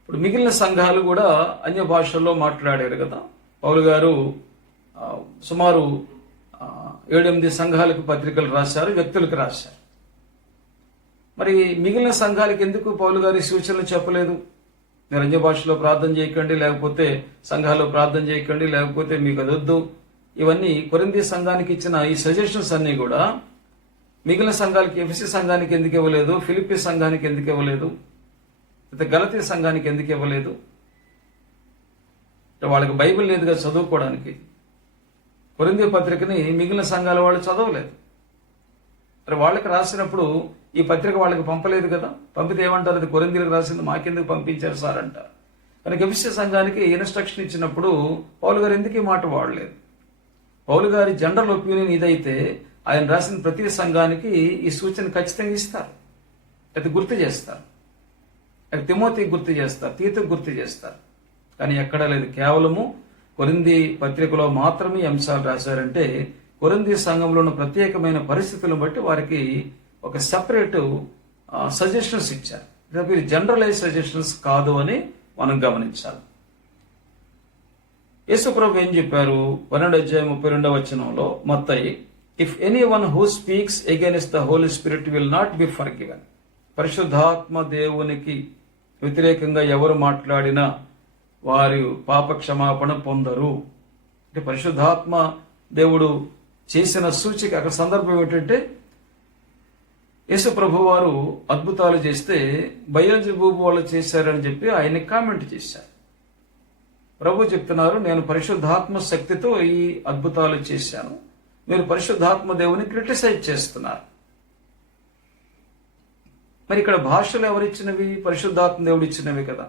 ఇప్పుడు మిగిలిన సంఘాలు కూడా అన్య భాషల్లో మాట్లాడారు కదా. పౌలు గారు సుమారు 7-8 సంఘాలకు పత్రికలు రాశారు, వ్యక్తులకు రాశారు. మరి మిగిలిన సంఘాలకు ఎందుకు పౌలు గారి సూచనలు చెప్పలేదు? మీరు అన్య భాషలో ప్రార్థన చేయకండి, లేకపోతే సంఘాల్లో ప్రార్థన చేయకండి, లేకపోతే మీకు అదొద్దు, ఇవన్నీ కొరింథీ సంఘానికి ఇచ్చిన ఈ సజెషన్స్ అన్నీ కూడా మిగిలిన సంఘాలకి, ఎఫెసీ సంఘానికి ఎందుకు ఇవ్వలేదు? ఫిలిప్పీ సంఘానికి ఎందుకు ఇవ్వలేదు? అయితే గలతీ సంఘానికి ఎందుకు ఇవ్వలేదు? వాళ్ళకి బైబిల్ లేదుగా చదువుకోవడానికి. కొరింథీ పత్రికని మిగిలిన సంఘాల వాళ్ళు చదవలేదు. మరి వాళ్ళకి రాసినప్పుడు ఈ పత్రిక వాళ్ళకి పంపలేదు కదా. పంపితే ఏమంటారు? అది కొరింథీలకు రాసింది, మాకెందుకు పంపించారు సార్ అంటారు. కనుక ఎఫెసీ సంఘానికి ఇన్స్ట్రక్షన్ ఇచ్చినప్పుడు పౌలు గారు ఎందుకు ఈ మాట వాడలేదు? పౌలు గారి జనరల్ ఒపీనియన్ ఇదైతే ఆయన రాసిన ప్రతి సంఘానికి ఈ సూచన ఖచ్చితంగా ఇస్తారు, అది గుర్తు చేస్తారు. అది తిమోతికి గుర్తు చేస్తారు, తీతుకు గుర్తు చేస్తారు. కానీ ఎక్కడా లేదు. కేవలము కొరింథీ పత్రికలో మాత్రమే అంశాలు రాశారంటే కొరింథీ సంఘంలో ఉన్న ప్రత్యేకమైన పరిస్థితులను బట్టి వారికి ఒక సెపరేట్ సజెషన్స్ ఇచ్చారు. ఇవి జనరలైజ్ సజెషన్స్ కాదు అని మనం గమనించాలి. యేసుప్రభు ఏం చెప్పారు? 12:32 మత్తయి, if any one who speaks against the Holi spirit will not be forgiven. పరిశుద్ధాత్మ దేవునికి వ్యతిరేకంగా ఎవరు మాట్లాడినా వారు పాప క్షమాపణ పొందరు. అంటే పరిశుద్ధాత్మ దేవుడు చేసిన సూచిక అక్కడ సందర్భం ఏంటంటే, యేసు ప్రభు వారు అద్భుతాలు చేస్తే బయల్జెబూబు వాళ్ళు చేశారని చెప్పి ఆయన్ని కామెంట్ చేశారు. ప్రభు చెప్తున్నారు, నేను పరిశుద్ధాత్మ శక్తితో ఈ అద్భుతాలు చేశాను, మీరు పరిశుద్ధాత్మ దేవుని క్రిటిసైజ్ చేస్తున్నారు. మరి ఇక్కడ భాషలు ఎవరిచ్చినవి? పరిశుద్ధాత్మ దేవుడు ఇచ్చినవి కదా.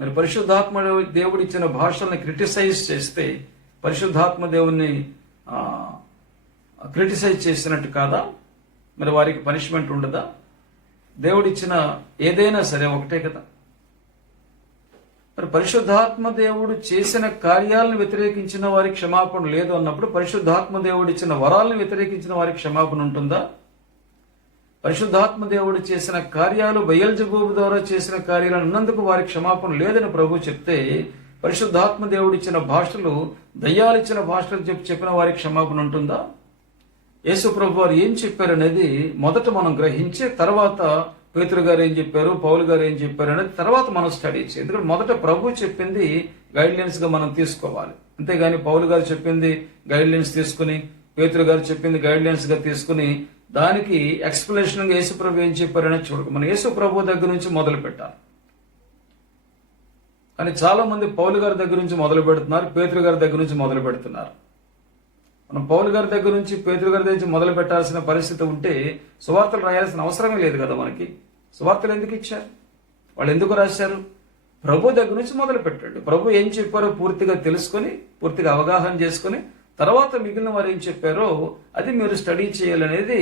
మరి పరిశుద్ధాత్మ దేవుడు ఇచ్చిన భాషల్ని క్రిటిసైజ్ చేస్తే పరిశుద్ధాత్మ దేవుణ్ణి క్రిటిసైజ్ చేసినట్టు కాదా? మరి వారికి పనిష్మెంట్ ఉండదా? దేవుడిచ్చిన ఏదైనా సరే ఒకటే కదా. మరి పరిశుద్ధాత్మ దేవుడు చేసిన కార్యాలను వ్యతిరేకించిన వారికి క్షమాపణ లేదు అన్నప్పుడు పరిశుద్ధాత్మ దేవుడు ఇచ్చిన వరాలను వ్యతిరేకించిన వారికి క్షమాపణ ఉంటుందా? పరిశుద్ధాత్మ దేవుడు చేసిన కార్యాలు బయల్జెబూబు ద్వారా చేసిన కార్యాలను అన్నందుకు వారికి క్షమాపణ లేదని ప్రభు చెప్తే పరిశుద్ధాత్మ దేవుడు ఇచ్చిన భాషలు దయ్యాలిచ్చిన భాషలు చెప్పిన వారికి క్షమాపణ ఉంటుందా? యేసు ప్రభు వారు ఏం చెప్పారనేది మొదట మనం గ్రహించి తర్వాత పేతురు గారు ఏం చెప్పారు, పౌలు గారు ఏం చెప్పారు అనేది తర్వాత మనం స్టడీ చేయాలి. ఎందుకంటే మొదట ప్రభు చెప్పింది గైడ్ లైన్స్ గా మనం తీసుకోవాలి. అంతేగాని పౌలు గారు చెప్పింది గైడ్ లైన్స్ తీసుకుని పేతురు గారు చెప్పింది గైడ్ లైన్స్ గా తీసుకుని దానికి ఎక్స్ప్లెనేషన్ గా యేసు ప్రభు ఏం చెప్పారనేది చూడక మనం యేసు ప్రభు దగ్గర నుంచి మొదలు పెట్టాలి. కానీ చాలా మంది పౌలు గారి దగ్గర నుంచి మొదలు పెడుతున్నారు, పేతురు గారి దగ్గర నుంచి మొదలు పెడుతున్నారు. మనం పౌలు గారి దగ్గర నుంచి పేతురు గారి దగ్గర నుంచి మొదలు పెట్టాల్సిన పరిస్థితి ఉంటే సువార్తలు రాయాల్సిన అవసరమే లేదు కదా మనకి. సువార్తలు ఎందుకు ఇచ్చారు? వాళ్ళు ఎందుకు రాశారు? ప్రభు దగ్గర నుంచి మొదలు పెట్టండి. ప్రభు ఏం చెప్పారో పూర్తిగా తెలుసుకొని పూర్తిగా అవగాహన చేసుకుని తర్వాత మిగిలిన వారు ఏం చెప్పారో అది మీరు స్టడీ చేయాలనేది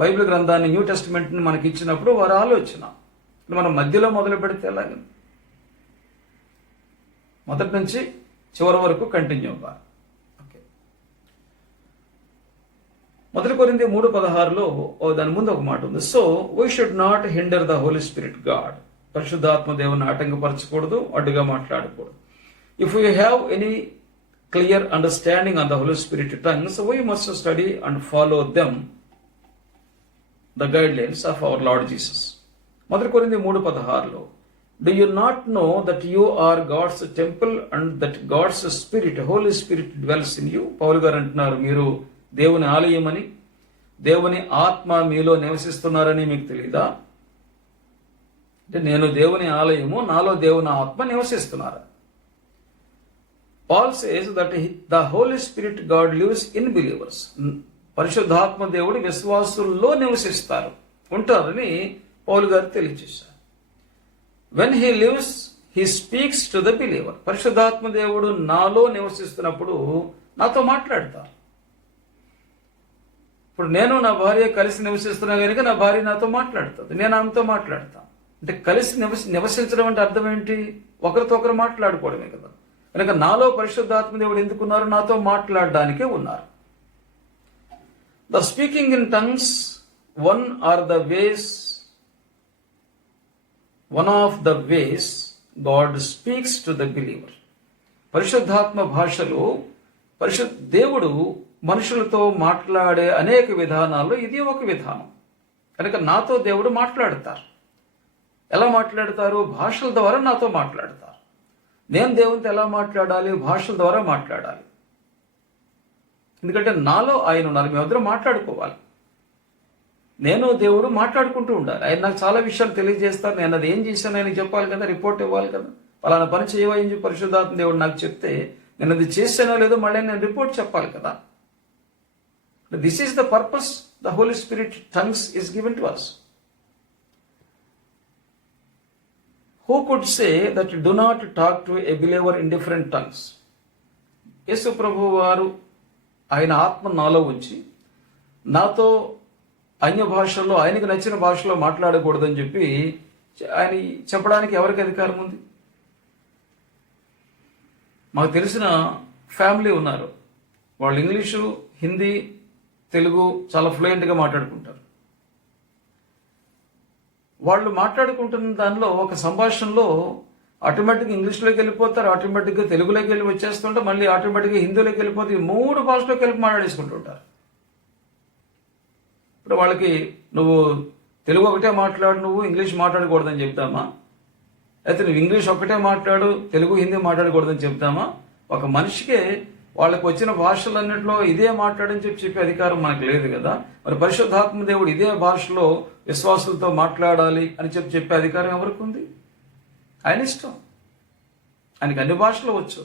బైబిల్ గ్రంథాన్ని న్యూ టెస్టిమెంట్ని మనకి ఇచ్చినప్పుడు వారి ఆలోచన. మనం మధ్యలో మొదలు పెడితే ఎలాగ? మొదటి నుంచి చివరి వరకు కంటిన్యూ అవ్వాలి. మొదటి కొరింథీ 3:16 దాని ముందు ఒక మాట ఉంది. So we should not hinder the Holi spirit God. పరిశుద్ధాత్మ దేవుని ఆటంకపరచకూడదు, అడ్డుగా మాట్లాడకూడదు. If you have any clear understanding on the Holi spirit tongues we must study and follow them the guidelines of our Lord Jesus. మొదటి కొరింథీ 3:16 Do you not know that you are God's temple and that God's spirit, Holy Spirit dwells in you? పౌలు గారు అంటున్నారు, మీరు దేవుని ఆలయమని, దేవుని ఆత్మ మీలో నివసిస్తున్నారని మీకు తెలీదా? అంటే నేను దేవుని ఆలయము, నాలో దేవుని ఆత్మ నివసిస్తున్నారు. Paul says that the Holy Spirit God lives in believers. పరిశుద్ధాత్మ దేవుడు విశ్వాసుల్లో నివసిస్తారు, ఉంటారని పౌలు గారు తెలియజేశారు. When he lives, he speaks to the believer. పరిశుద్ధాత్మ దేవుడు నాలో నివసిస్తున్నప్పుడు నాతో మాట్లాడతారు. ఇప్పుడు నేను నా భార్య కలిసి నివసిస్తున్నా కనుక నా భార్య నాతో మాట్లాడుతుంది, నేను ఆమెతో మాట్లాడతాను. అంటే కలిసి నివసించడం అంటే అర్థం ఏంటి? ఒకరితో ఒకరు మాట్లాడుకోవడమే కదా. కనుక నాలో పరిశుద్ధాత్మ దేవుడు ఎందుకున్నారు? నాతో మాట్లాడడానికే ఉన్నారు. The speaking in tongues one of the ways God speaks to the believer. పరిశుద్ధాత్మ భాషలు దేవుడు మనుషులతో మాట్లాడే అనేక విధానాల్లో ఇది ఒక విధానం. కనుక నాతో దేవుడు మాట్లాడతారు. ఎలా మాట్లాడతారు? భాషల ద్వారా నాతో మాట్లాడతారు. నేను దేవునితో ఎలా మాట్లాడాలి? భాషల ద్వారా మాట్లాడాలి. ఎందుకంటే నాలో ఆయన ఉన్నారు, మేమిద్దరం మాట్లాడుకోవాలి. నేను దేవుడు మాట్లాడుకుంటూ ఉండాలి. ఆయన నాకు చాలా విషయాలు తెలియజేస్తారు. నేను అది ఏం చేశాను ఆయన చెప్పాలి కదా, రిపోర్ట్ ఇవ్వాలి కదా. పలానా పని చేయవా అని చెప్పి పరిశుద్ధాత్మ దేవుడు నాకు చెప్తే నేను అది చేశానో లేదో మళ్ళీ నేను రిపోర్ట్ చెప్పాలి కదా. This is the purpose the Holi spirit tongues is given to us. Who could say that do not talk to a believer in different tongues? యేసు ప్రభు వారు ఆయన ఆత్మ నాలో ఉంచి నాతో అన్య భాషల్లో ఆయనకు నచ్చిన భాషలో మాట్లాడకూడదని చెప్పి ఆయన చెప్పడానికి ఎవరికి అధికారం ఉంది? మాకు తెలిసిన ఫ్యామిలీ ఉన్నారు, వాళ్ళు ఇంగ్లీషు, హిందీ, తెలుగు చాలా ఫ్లూయెంట్గా మాట్లాడుకుంటారు. వాళ్ళు మాట్లాడుకుంటున్న దానిలో ఒక సంభాషణలో ఆటోమేటిక్గా ఇంగ్లీష్లోకి వెళ్ళిపోతారు, ఆటోమేటిక్గా తెలుగులోకి వెళ్ళి వచ్చేస్తుంటే మళ్ళీ ఆటోమేటిక్గా హిందీలోకి వెళ్ళిపోతే 3 భాషలోకి వెళ్ళి మాట్లాడేసుకుంటుంటారు. ఇప్పుడు వాళ్ళకి నువ్వు తెలుగు ఒకటే మాట్లాడు, నువ్వు ఇంగ్లీష్ మాట్లాడకూడదని చెప్తామా? అయితే నువ్వు ఇంగ్లీష్ ఒక్కటే మాట్లాడు, తెలుగు హిందీ మాట్లాడకూడదని చెప్తామా? ఒక మనిషికే వాళ్ళకి వచ్చిన భాషలన్నింటిలో ఇదే మాట్లాడని చెప్పే అధికారం మనకు లేదు కదా. మరి పరిశుద్ధాత్మ దేవుడు ఇదే భాషలో విశ్వాసులతో మాట్లాడాలి అని చెప్పే అధికారం ఎవరికి ఉంది? ఆయన ఇష్టం. ఆయనకి అన్ని భాషలు వచ్చు.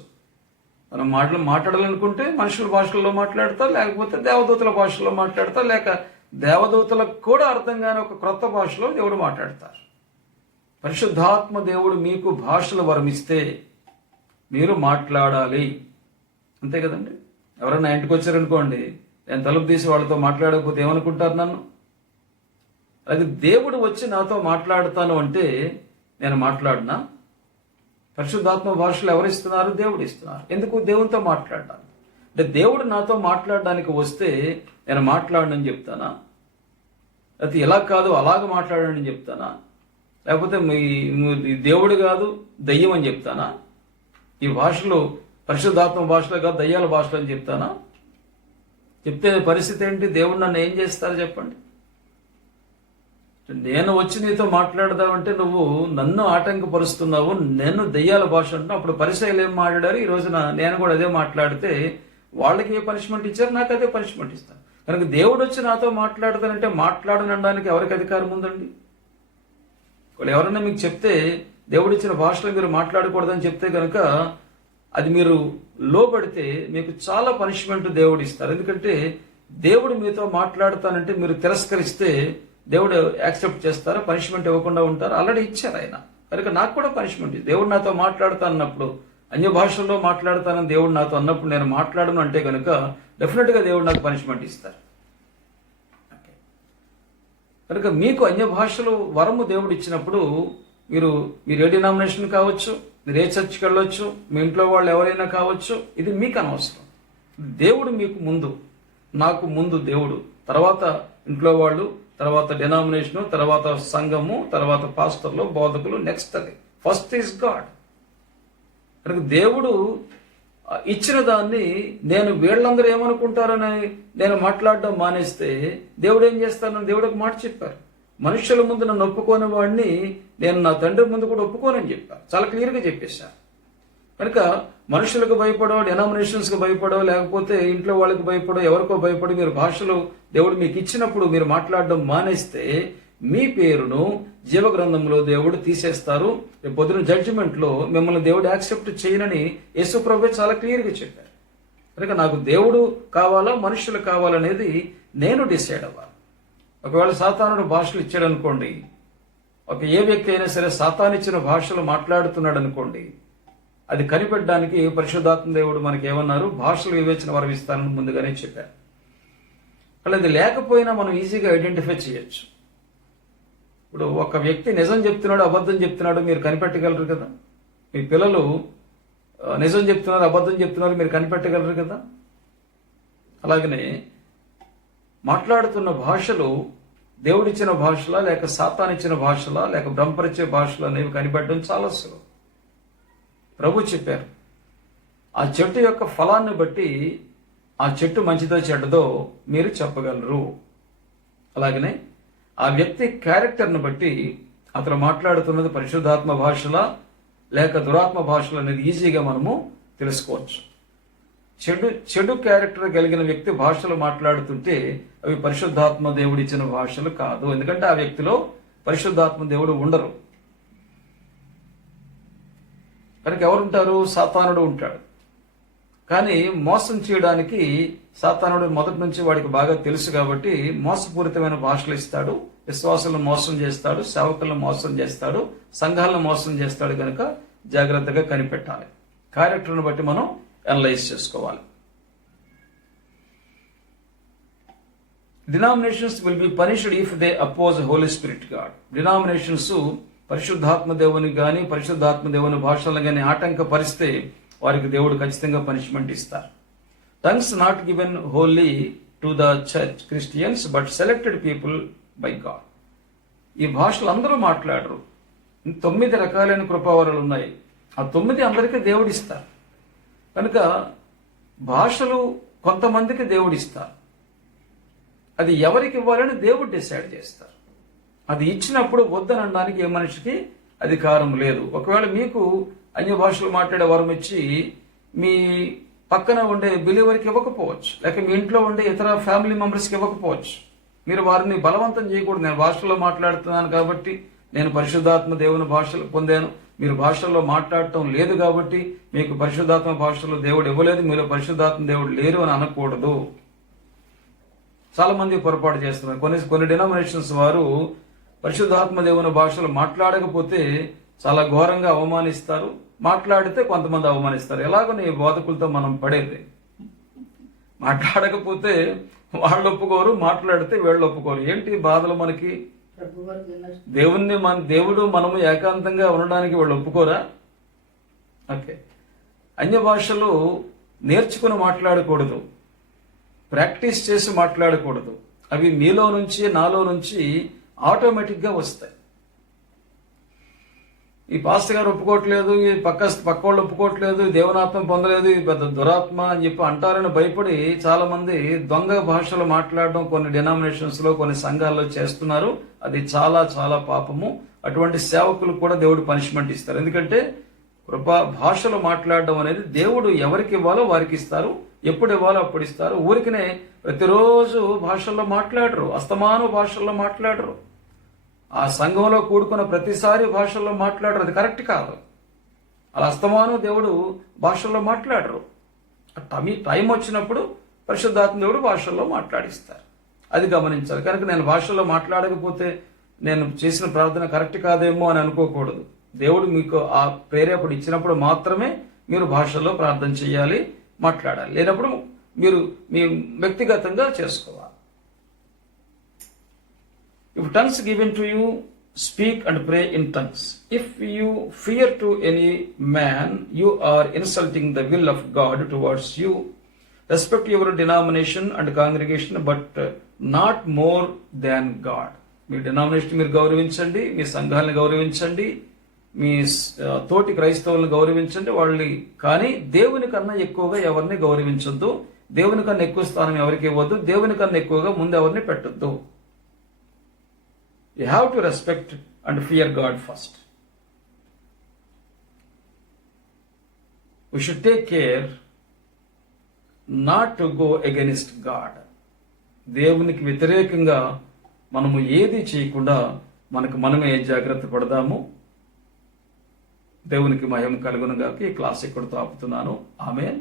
మనం మాట్లాడాలనుకుంటే మనుషుల భాషల్లో మాట్లాడతా, లేకపోతే దేవదూతల భాషలో మాట్లాడతా, లేక దేవదూతలకు కూడా అర్థం కాని ఒక క్రొత్త భాషలో దేవుడు మాట్లాడతారు. పరిశుద్ధాత్మ దేవుడు మీకు భాషలు వరమిస్తే మీరు మాట్లాడాలి, అంతే కదండి. ఎవరైనా ఇంటికి వచ్చారనుకోండి, నేను తలుపు తీసి వాళ్ళతో మాట్లాడకపోతే ఏమనుకుంటారు నన్ను? అది దేవుడు వచ్చి నాతో మాట్లాడతాను అంటే నేను మాట్లాడినా? పరిశుద్ధాత్మ భాషలు ఎవరు ఇస్తున్నారు? దేవుడు ఇస్తున్నారు. ఎందుకు? దేవునితో మాట్లాడాలి. అంటే దేవుడు నాతో మాట్లాడడానికి వస్తే నేను మాట్లాడనని చెప్తానా? అయితే ఇలా కాదు అలాగ మాట్లాడని చెప్తానా? లేకపోతే దేవుడు కాదు దయ్యం అని చెప్తానా? ఈ భాషలో పరిశుద్ధాత్మ భాషలో కాదు దయ్యాల భాషలో అని చెప్తానా? చెప్తే పరిస్థితి ఏంటి? దేవుడు నన్ను ఏం చేస్తారు చెప్పండి? నేను వచ్చి నీతో మాట్లాడదామంటే నువ్వు నన్ను ఆటంకపరుస్తున్నావు, నేను దయ్యాల భాష అంటున్నా. అప్పుడు పరిసయ్యులు ఏం మాట్లాడారు? ఈ రోజున నేను కూడా అదే మాట్లాడితే వాళ్ళకి ఏ పనిష్మెంట్ ఇచ్చారు? నాకు అదే పనిష్మెంట్ ఇస్తాను. కనుక దేవుడు వచ్చి నాతో మాట్లాడతానంటే మాట్లాడనడానికి ఎవరికి అధికారం ఉందండి? వాళ్ళు ఎవరైనా మీకు చెప్తే దేవుడు ఇచ్చిన భాషలో మీరు మాట్లాడకూడదని చెప్తే కనుక అది మీరు లోబడితే మీకు చాలా పనిష్మెంట్ దేవుడు ఇస్తారు. ఎందుకంటే దేవుడు మీతో మాట్లాడతానంటే మీరు తిరస్కరిస్తే దేవుడు యాక్సెప్ట్ చేస్తారా? పనిష్మెంట్ ఇవ్వకుండా ఉంటారు? ఆల్రెడీ ఇచ్చారు ఆయన. కనుక నాకు కూడా పనిష్మెంట్. దేవుడు నాతో మాట్లాడుతానన్నప్పుడు, అన్య భాషల్లో మాట్లాడతానని దేవుడు నాతో అన్నప్పుడు నేను మాట్లాడను అంటే కనుక డెఫినెట్గా దేవుడు నాకు పనిష్మెంట్ ఇస్తారు. కనుక మీకు అన్య భాషలు వరము దేవుడు ఇచ్చినప్పుడు మీరు ఏ డినామినేషన్ కావచ్చు, మీరు ఏ చర్చికి వెళ్ళొచ్చు, మీ ఇంట్లో వాళ్ళు ఎవరైనా కావచ్చు, ఇది మీకు అనవసరం. దేవుడు మీకు ముందు, నాకు ముందు దేవుడు, తర్వాత ఇంట్లో వాళ్ళు, తర్వాత డినామినేషను, తర్వాత సంఘము, తర్వాత పాస్టర్లు, బోధకులు, నెక్స్ట్ అది. First is God. కనుక దేవుడు ఇచ్చిన దాన్ని నేను వీళ్ళందరూ ఏమనుకుంటారని నేను మాట్లాడడం మానేస్తే దేవుడు ఏం చేస్తానని దేవుడు ఒక మాట చెప్పారు. మనుషుల ముందు నన్ను ఒప్పుకోని వాడిని నేను నా తండ్రి ముందు కూడా ఒప్పుకోనని చెప్పారు. చాలా క్లియర్గా చెప్పేశారు. కనుక మనుషులకు భయపడో, డినామినేషన్స్కి భయపడో, లేకపోతే ఇంట్లో వాళ్ళకి భయపడో, ఎవరికో భయపడి మీరు భాషలు దేవుడు మీకు ఇచ్చినప్పుడు మీరు మాట్లాడడం మానేస్తే మీ పేరును జీవగ్రంథంలో దేవుడు తీసేస్తారు. పొద్దున జడ్జిమెంట్లో మిమ్మల్ని దేవుడు యాక్సెప్ట్ చేయనని యేసుప్రభువే చాలా క్లియర్గా చెప్పారు. కనుక నాకు దేవుడు కావాలా, మనుషులు కావాలనేది నేను డిసైడ్ అవ్వాలి. ఒకవేళ సాతానుడు భాషలు ఇచ్చాడు అనుకోండి, ఏ వ్యక్తి అయినా సరే సాతానిచ్చిన భాషలు మాట్లాడుతున్నాడు అనుకోండి, అది కనిపెట్టడానికి పరిశుద్ధాత్మ దేవుడు మనకి ఏమన్నారు? భాషలు వివేచన వరమిస్తానని ముందుగానే చెప్పారు. అది లేకపోయినా మనం ఈజీగా ఐడెంటిఫై చేయొచ్చు. ఇప్పుడు ఒక వ్యక్తి నిజం చెప్తున్నాడు, అబద్ధం చెప్తున్నాడు, మీరు కనిపెట్టగలరు కదా. మీ పిల్లలు నిజం చెప్తున్నారు, అబద్ధం చెప్తున్నారు, మీరు కనిపెట్టగలరు కదా. అలాగనే మాట్లాడుతున్న భాషలు దేవుడిచ్చిన భాషలా, లేక సాతానిచ్చిన భాషలా, లేక బ్రహ్మపరిచే భాషలు అనేవి కనిపెట్టడం చాలా సులువు. ప్రభు చెప్పారు, ఆ చెట్టు యొక్క ఫలాన్ని బట్టి ఆ చెట్టు మంచిదో చెడ్డదో మీరు చెప్పగలరు. అలాగనే ఆ వ్యక్తి క్యారెక్టర్ని బట్టి అతను మాట్లాడుతున్నది పరిశుద్ధాత్మ భాషలా లేక దురాత్మ భాషలు అనేది ఈజీగా మనము తెలుసుకోవచ్చు. చెడు క్యారెక్టర్ కలిగిన వ్యక్తి భాషలు మాట్లాడుతుంటే అవి పరిశుద్ధాత్మ దేవుడు ఇచ్చిన భాషలు కాదు. ఎందుకంటే ఆ వ్యక్తిలో పరిశుద్ధాత్మ దేవుడు ఉండరు. కనుక ఎవరుంటారు? సాతానుడు ఉంటాడు. కానీ మోసం చేయడానికి సాతానుడు మొదటి నుంచి వాడికి బాగా తెలుసు కాబట్టి మోసపూరితమైన భాషలు ఇస్తాడు, విశ్వాసులను మోసం చేస్తాడు, సేవకులను మోసం చేస్తాడు, సంఘాలను మోసం చేస్తాడు. కనుక జాగ్రత్తగా కనిపెట్టాలి. క్యారెక్టర్ను బట్టి మనం అనలైజ్ చేసుకోవాలి. Denominations will be punished if they oppose Holy Spirit God. Denominations పరిశుద్ధాత్మ దేవుని కానీ పరిశుద్ధాత్మ దేవుని భాషలను కానీ ఆటంకపరిస్తే వారికి దేవుడు ఖచ్చితంగా పనిష్మెంట్ ఇస్తారు. Tongues not given wholly to the church Christians but selected people by God. ఈ భాషలు అందరూ మాట్లాడరు. 9 రకాలైన కృపావరాలు ఉన్నాయి. ఆ 9 అందరికీ దేవుడు ఇస్తారు. కనుక భాషలు కొంతమందికి దేవుడు ఇస్తారు. అది ఎవరికి ఇవ్వాలని దేవుడు డిసైడ్ చేస్తారు. అది ఇచ్చినప్పుడు వద్దనడానికి ఏ మనిషికి అధికారం లేదు. ఒకవేళ మీకు అన్య భాషలు మాట్లాడే వరం ఇచ్చి మీ పక్కన ఉండే బిలీవర్కి ఇవ్వకపోవచ్చు, లేక మీ ఇంట్లో ఉండే ఇతర ఫ్యామిలీ మెంబర్స్కి ఇవ్వకపోవచ్చు. మీరు వారిని బలవంతం చేయకూడదు. నేను భాషలో మాట్లాడుతున్నాను కాబట్టి, నేను పరిశుద్ధాత్మ దేవుని భాషలు పొందాను, మీరు భాషల్లో మాట్లాడటం లేదు కాబట్టి మీకు పరిశుద్ధాత్మ భాషలో దేవుడు ఇవ్వలేదు, మీరు పరిశుద్ధాత్మ దేవుడు లేరు అని అనకూడదు. చాలా మంది పొరపాటు చేస్తున్నారు. కొన్ని డినామినేషన్స్ వారు పరిశుద్ధాత్మ దేవుని భాషలు మాట్లాడకపోతే చాలా ఘోరంగా అవమానిస్తారు, మాట్లాడితే కొంతమంది అవమానిస్తారు. ఎలాగో నీ బోధకులతో మనం పడేది. మాట్లాడకపోతే వాళ్ళు ఒప్పుకోరు, మాట్లాడితే వీళ్ళు ఒప్పుకోరు. ఏంటి బాధలు మనకి? దేవుడు మనము ఏకాంతంగా ఉండడానికి వాళ్ళు ఒప్పుకోరా? ఓకే, అన్య భాషలు నేర్చుకుని మాట్లాడకూడదు, ప్రాక్టీస్ చేసి మాట్లాడకూడదు. అవి మీలో నుంచి నాలో నుంచి ఆటోమేటిక్గా వస్తాయి. ఈ పాస్టర్ గారు ఒప్పుకోవట్లేదు, ఈ పక్క వాళ్ళు ఒప్పుకోవట్లేదు, దేవనాత్మ పొందలేదు, ఇది పెద్ద దురాత్మ అని చెప్పి అంటారని భయపడి చాలా మంది దొంగ భాషలు మాట్లాడడం కొన్ని డినామినేషన్స్ లో కొన్ని సంఘాల్లో చేస్తున్నారు. అది చాలా చాలా పాపము. అటువంటి సేవకులకు కూడా దేవుడు పనిష్మెంట్ ఇస్తారు. ఎందుకంటే భాషలు మాట్లాడడం అనేది దేవుడు ఎవరికి ఇవ్వాలో వారికి ఇస్తారు, ఎప్పుడు ఇవ్వాలో అప్పుడు ఇస్తారు. ఊరికనే ప్రతిరోజు భాషల్లో మాట్లాడరు, అస్తమాను భాషల్లో మాట్లాడరు. ఆ సంఘంలో కూడుకున్న ప్రతిసారి భాషల్లో మాట్లాడరు. అది కరెక్ట్ కాదు. అలా అస్తమాను దేవుడు భాషల్లో మాట్లాడరు. మీ టైం వచ్చినప్పుడు పరిశుద్ధాత్మ దేవుడు భాషల్లో మాట్లాడిస్తారు. అది గమనించాలి. కనుక నేను భాషల్లో మాట్లాడకపోతే నేను చేసిన ప్రార్థన కరెక్ట్ కాదేమో అని అనుకోకూడదు. దేవుడు మీకు ఆ ప్రేరేపణ ఇచ్చినప్పుడు మాత్రమే మీరు భాషల్లో ప్రార్థన చేయాలి, మాట్లాడాలి. లేనప్పుడు మీరు మీ వ్యక్తిగతంగా చేసుకోవాలి. If tongues given to you, speak and pray in tongues. If you fear to any man, you are insulting the will of God towards you. Respect your denomination and congregation, but not more than God. Me denomination మీరు గౌరవించండి, మీ సంఘాలను గౌరవించండి, మీ తోటి క్రైస్తవులను గౌరవించండి వాళ్ళని, కానీ దేవుని కన్నా ఎక్కువగా ఎవరిని గౌరవించొద్దు, దేవుని కన్నా ఎక్కువ స్థానం ఎవరికి ఇవ్వద్దు, దేవుని కన్నా ఎక్కువగా ముందు ఎవరిని పెట్టొద్దు. You have to respect and fear God first. We should take care not to go against God. దేవునికి వ్యతిరేకంగా మనము ఏది చేయకుండా మనమే జాగ్రత్త పడదాము. దేవునికి మహిమ కలుగునుగాక. ఈ క్లాస్ ఇక్కడితో ఆపుతున్నాను. Amen.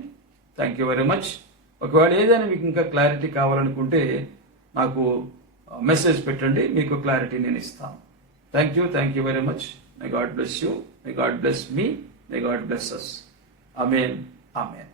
Thank you very much. ఒకవేళ ఏదైనా మీకు ఇంకా క్లారిటీ కావాలనుకుంటే నాకు మెసేజ్ పెట్టండి, మీకు క్లారిటీ నేను ఇస్తాను. Thank you very much. May God bless you, may God bless me, may God bless us. Amen, amen.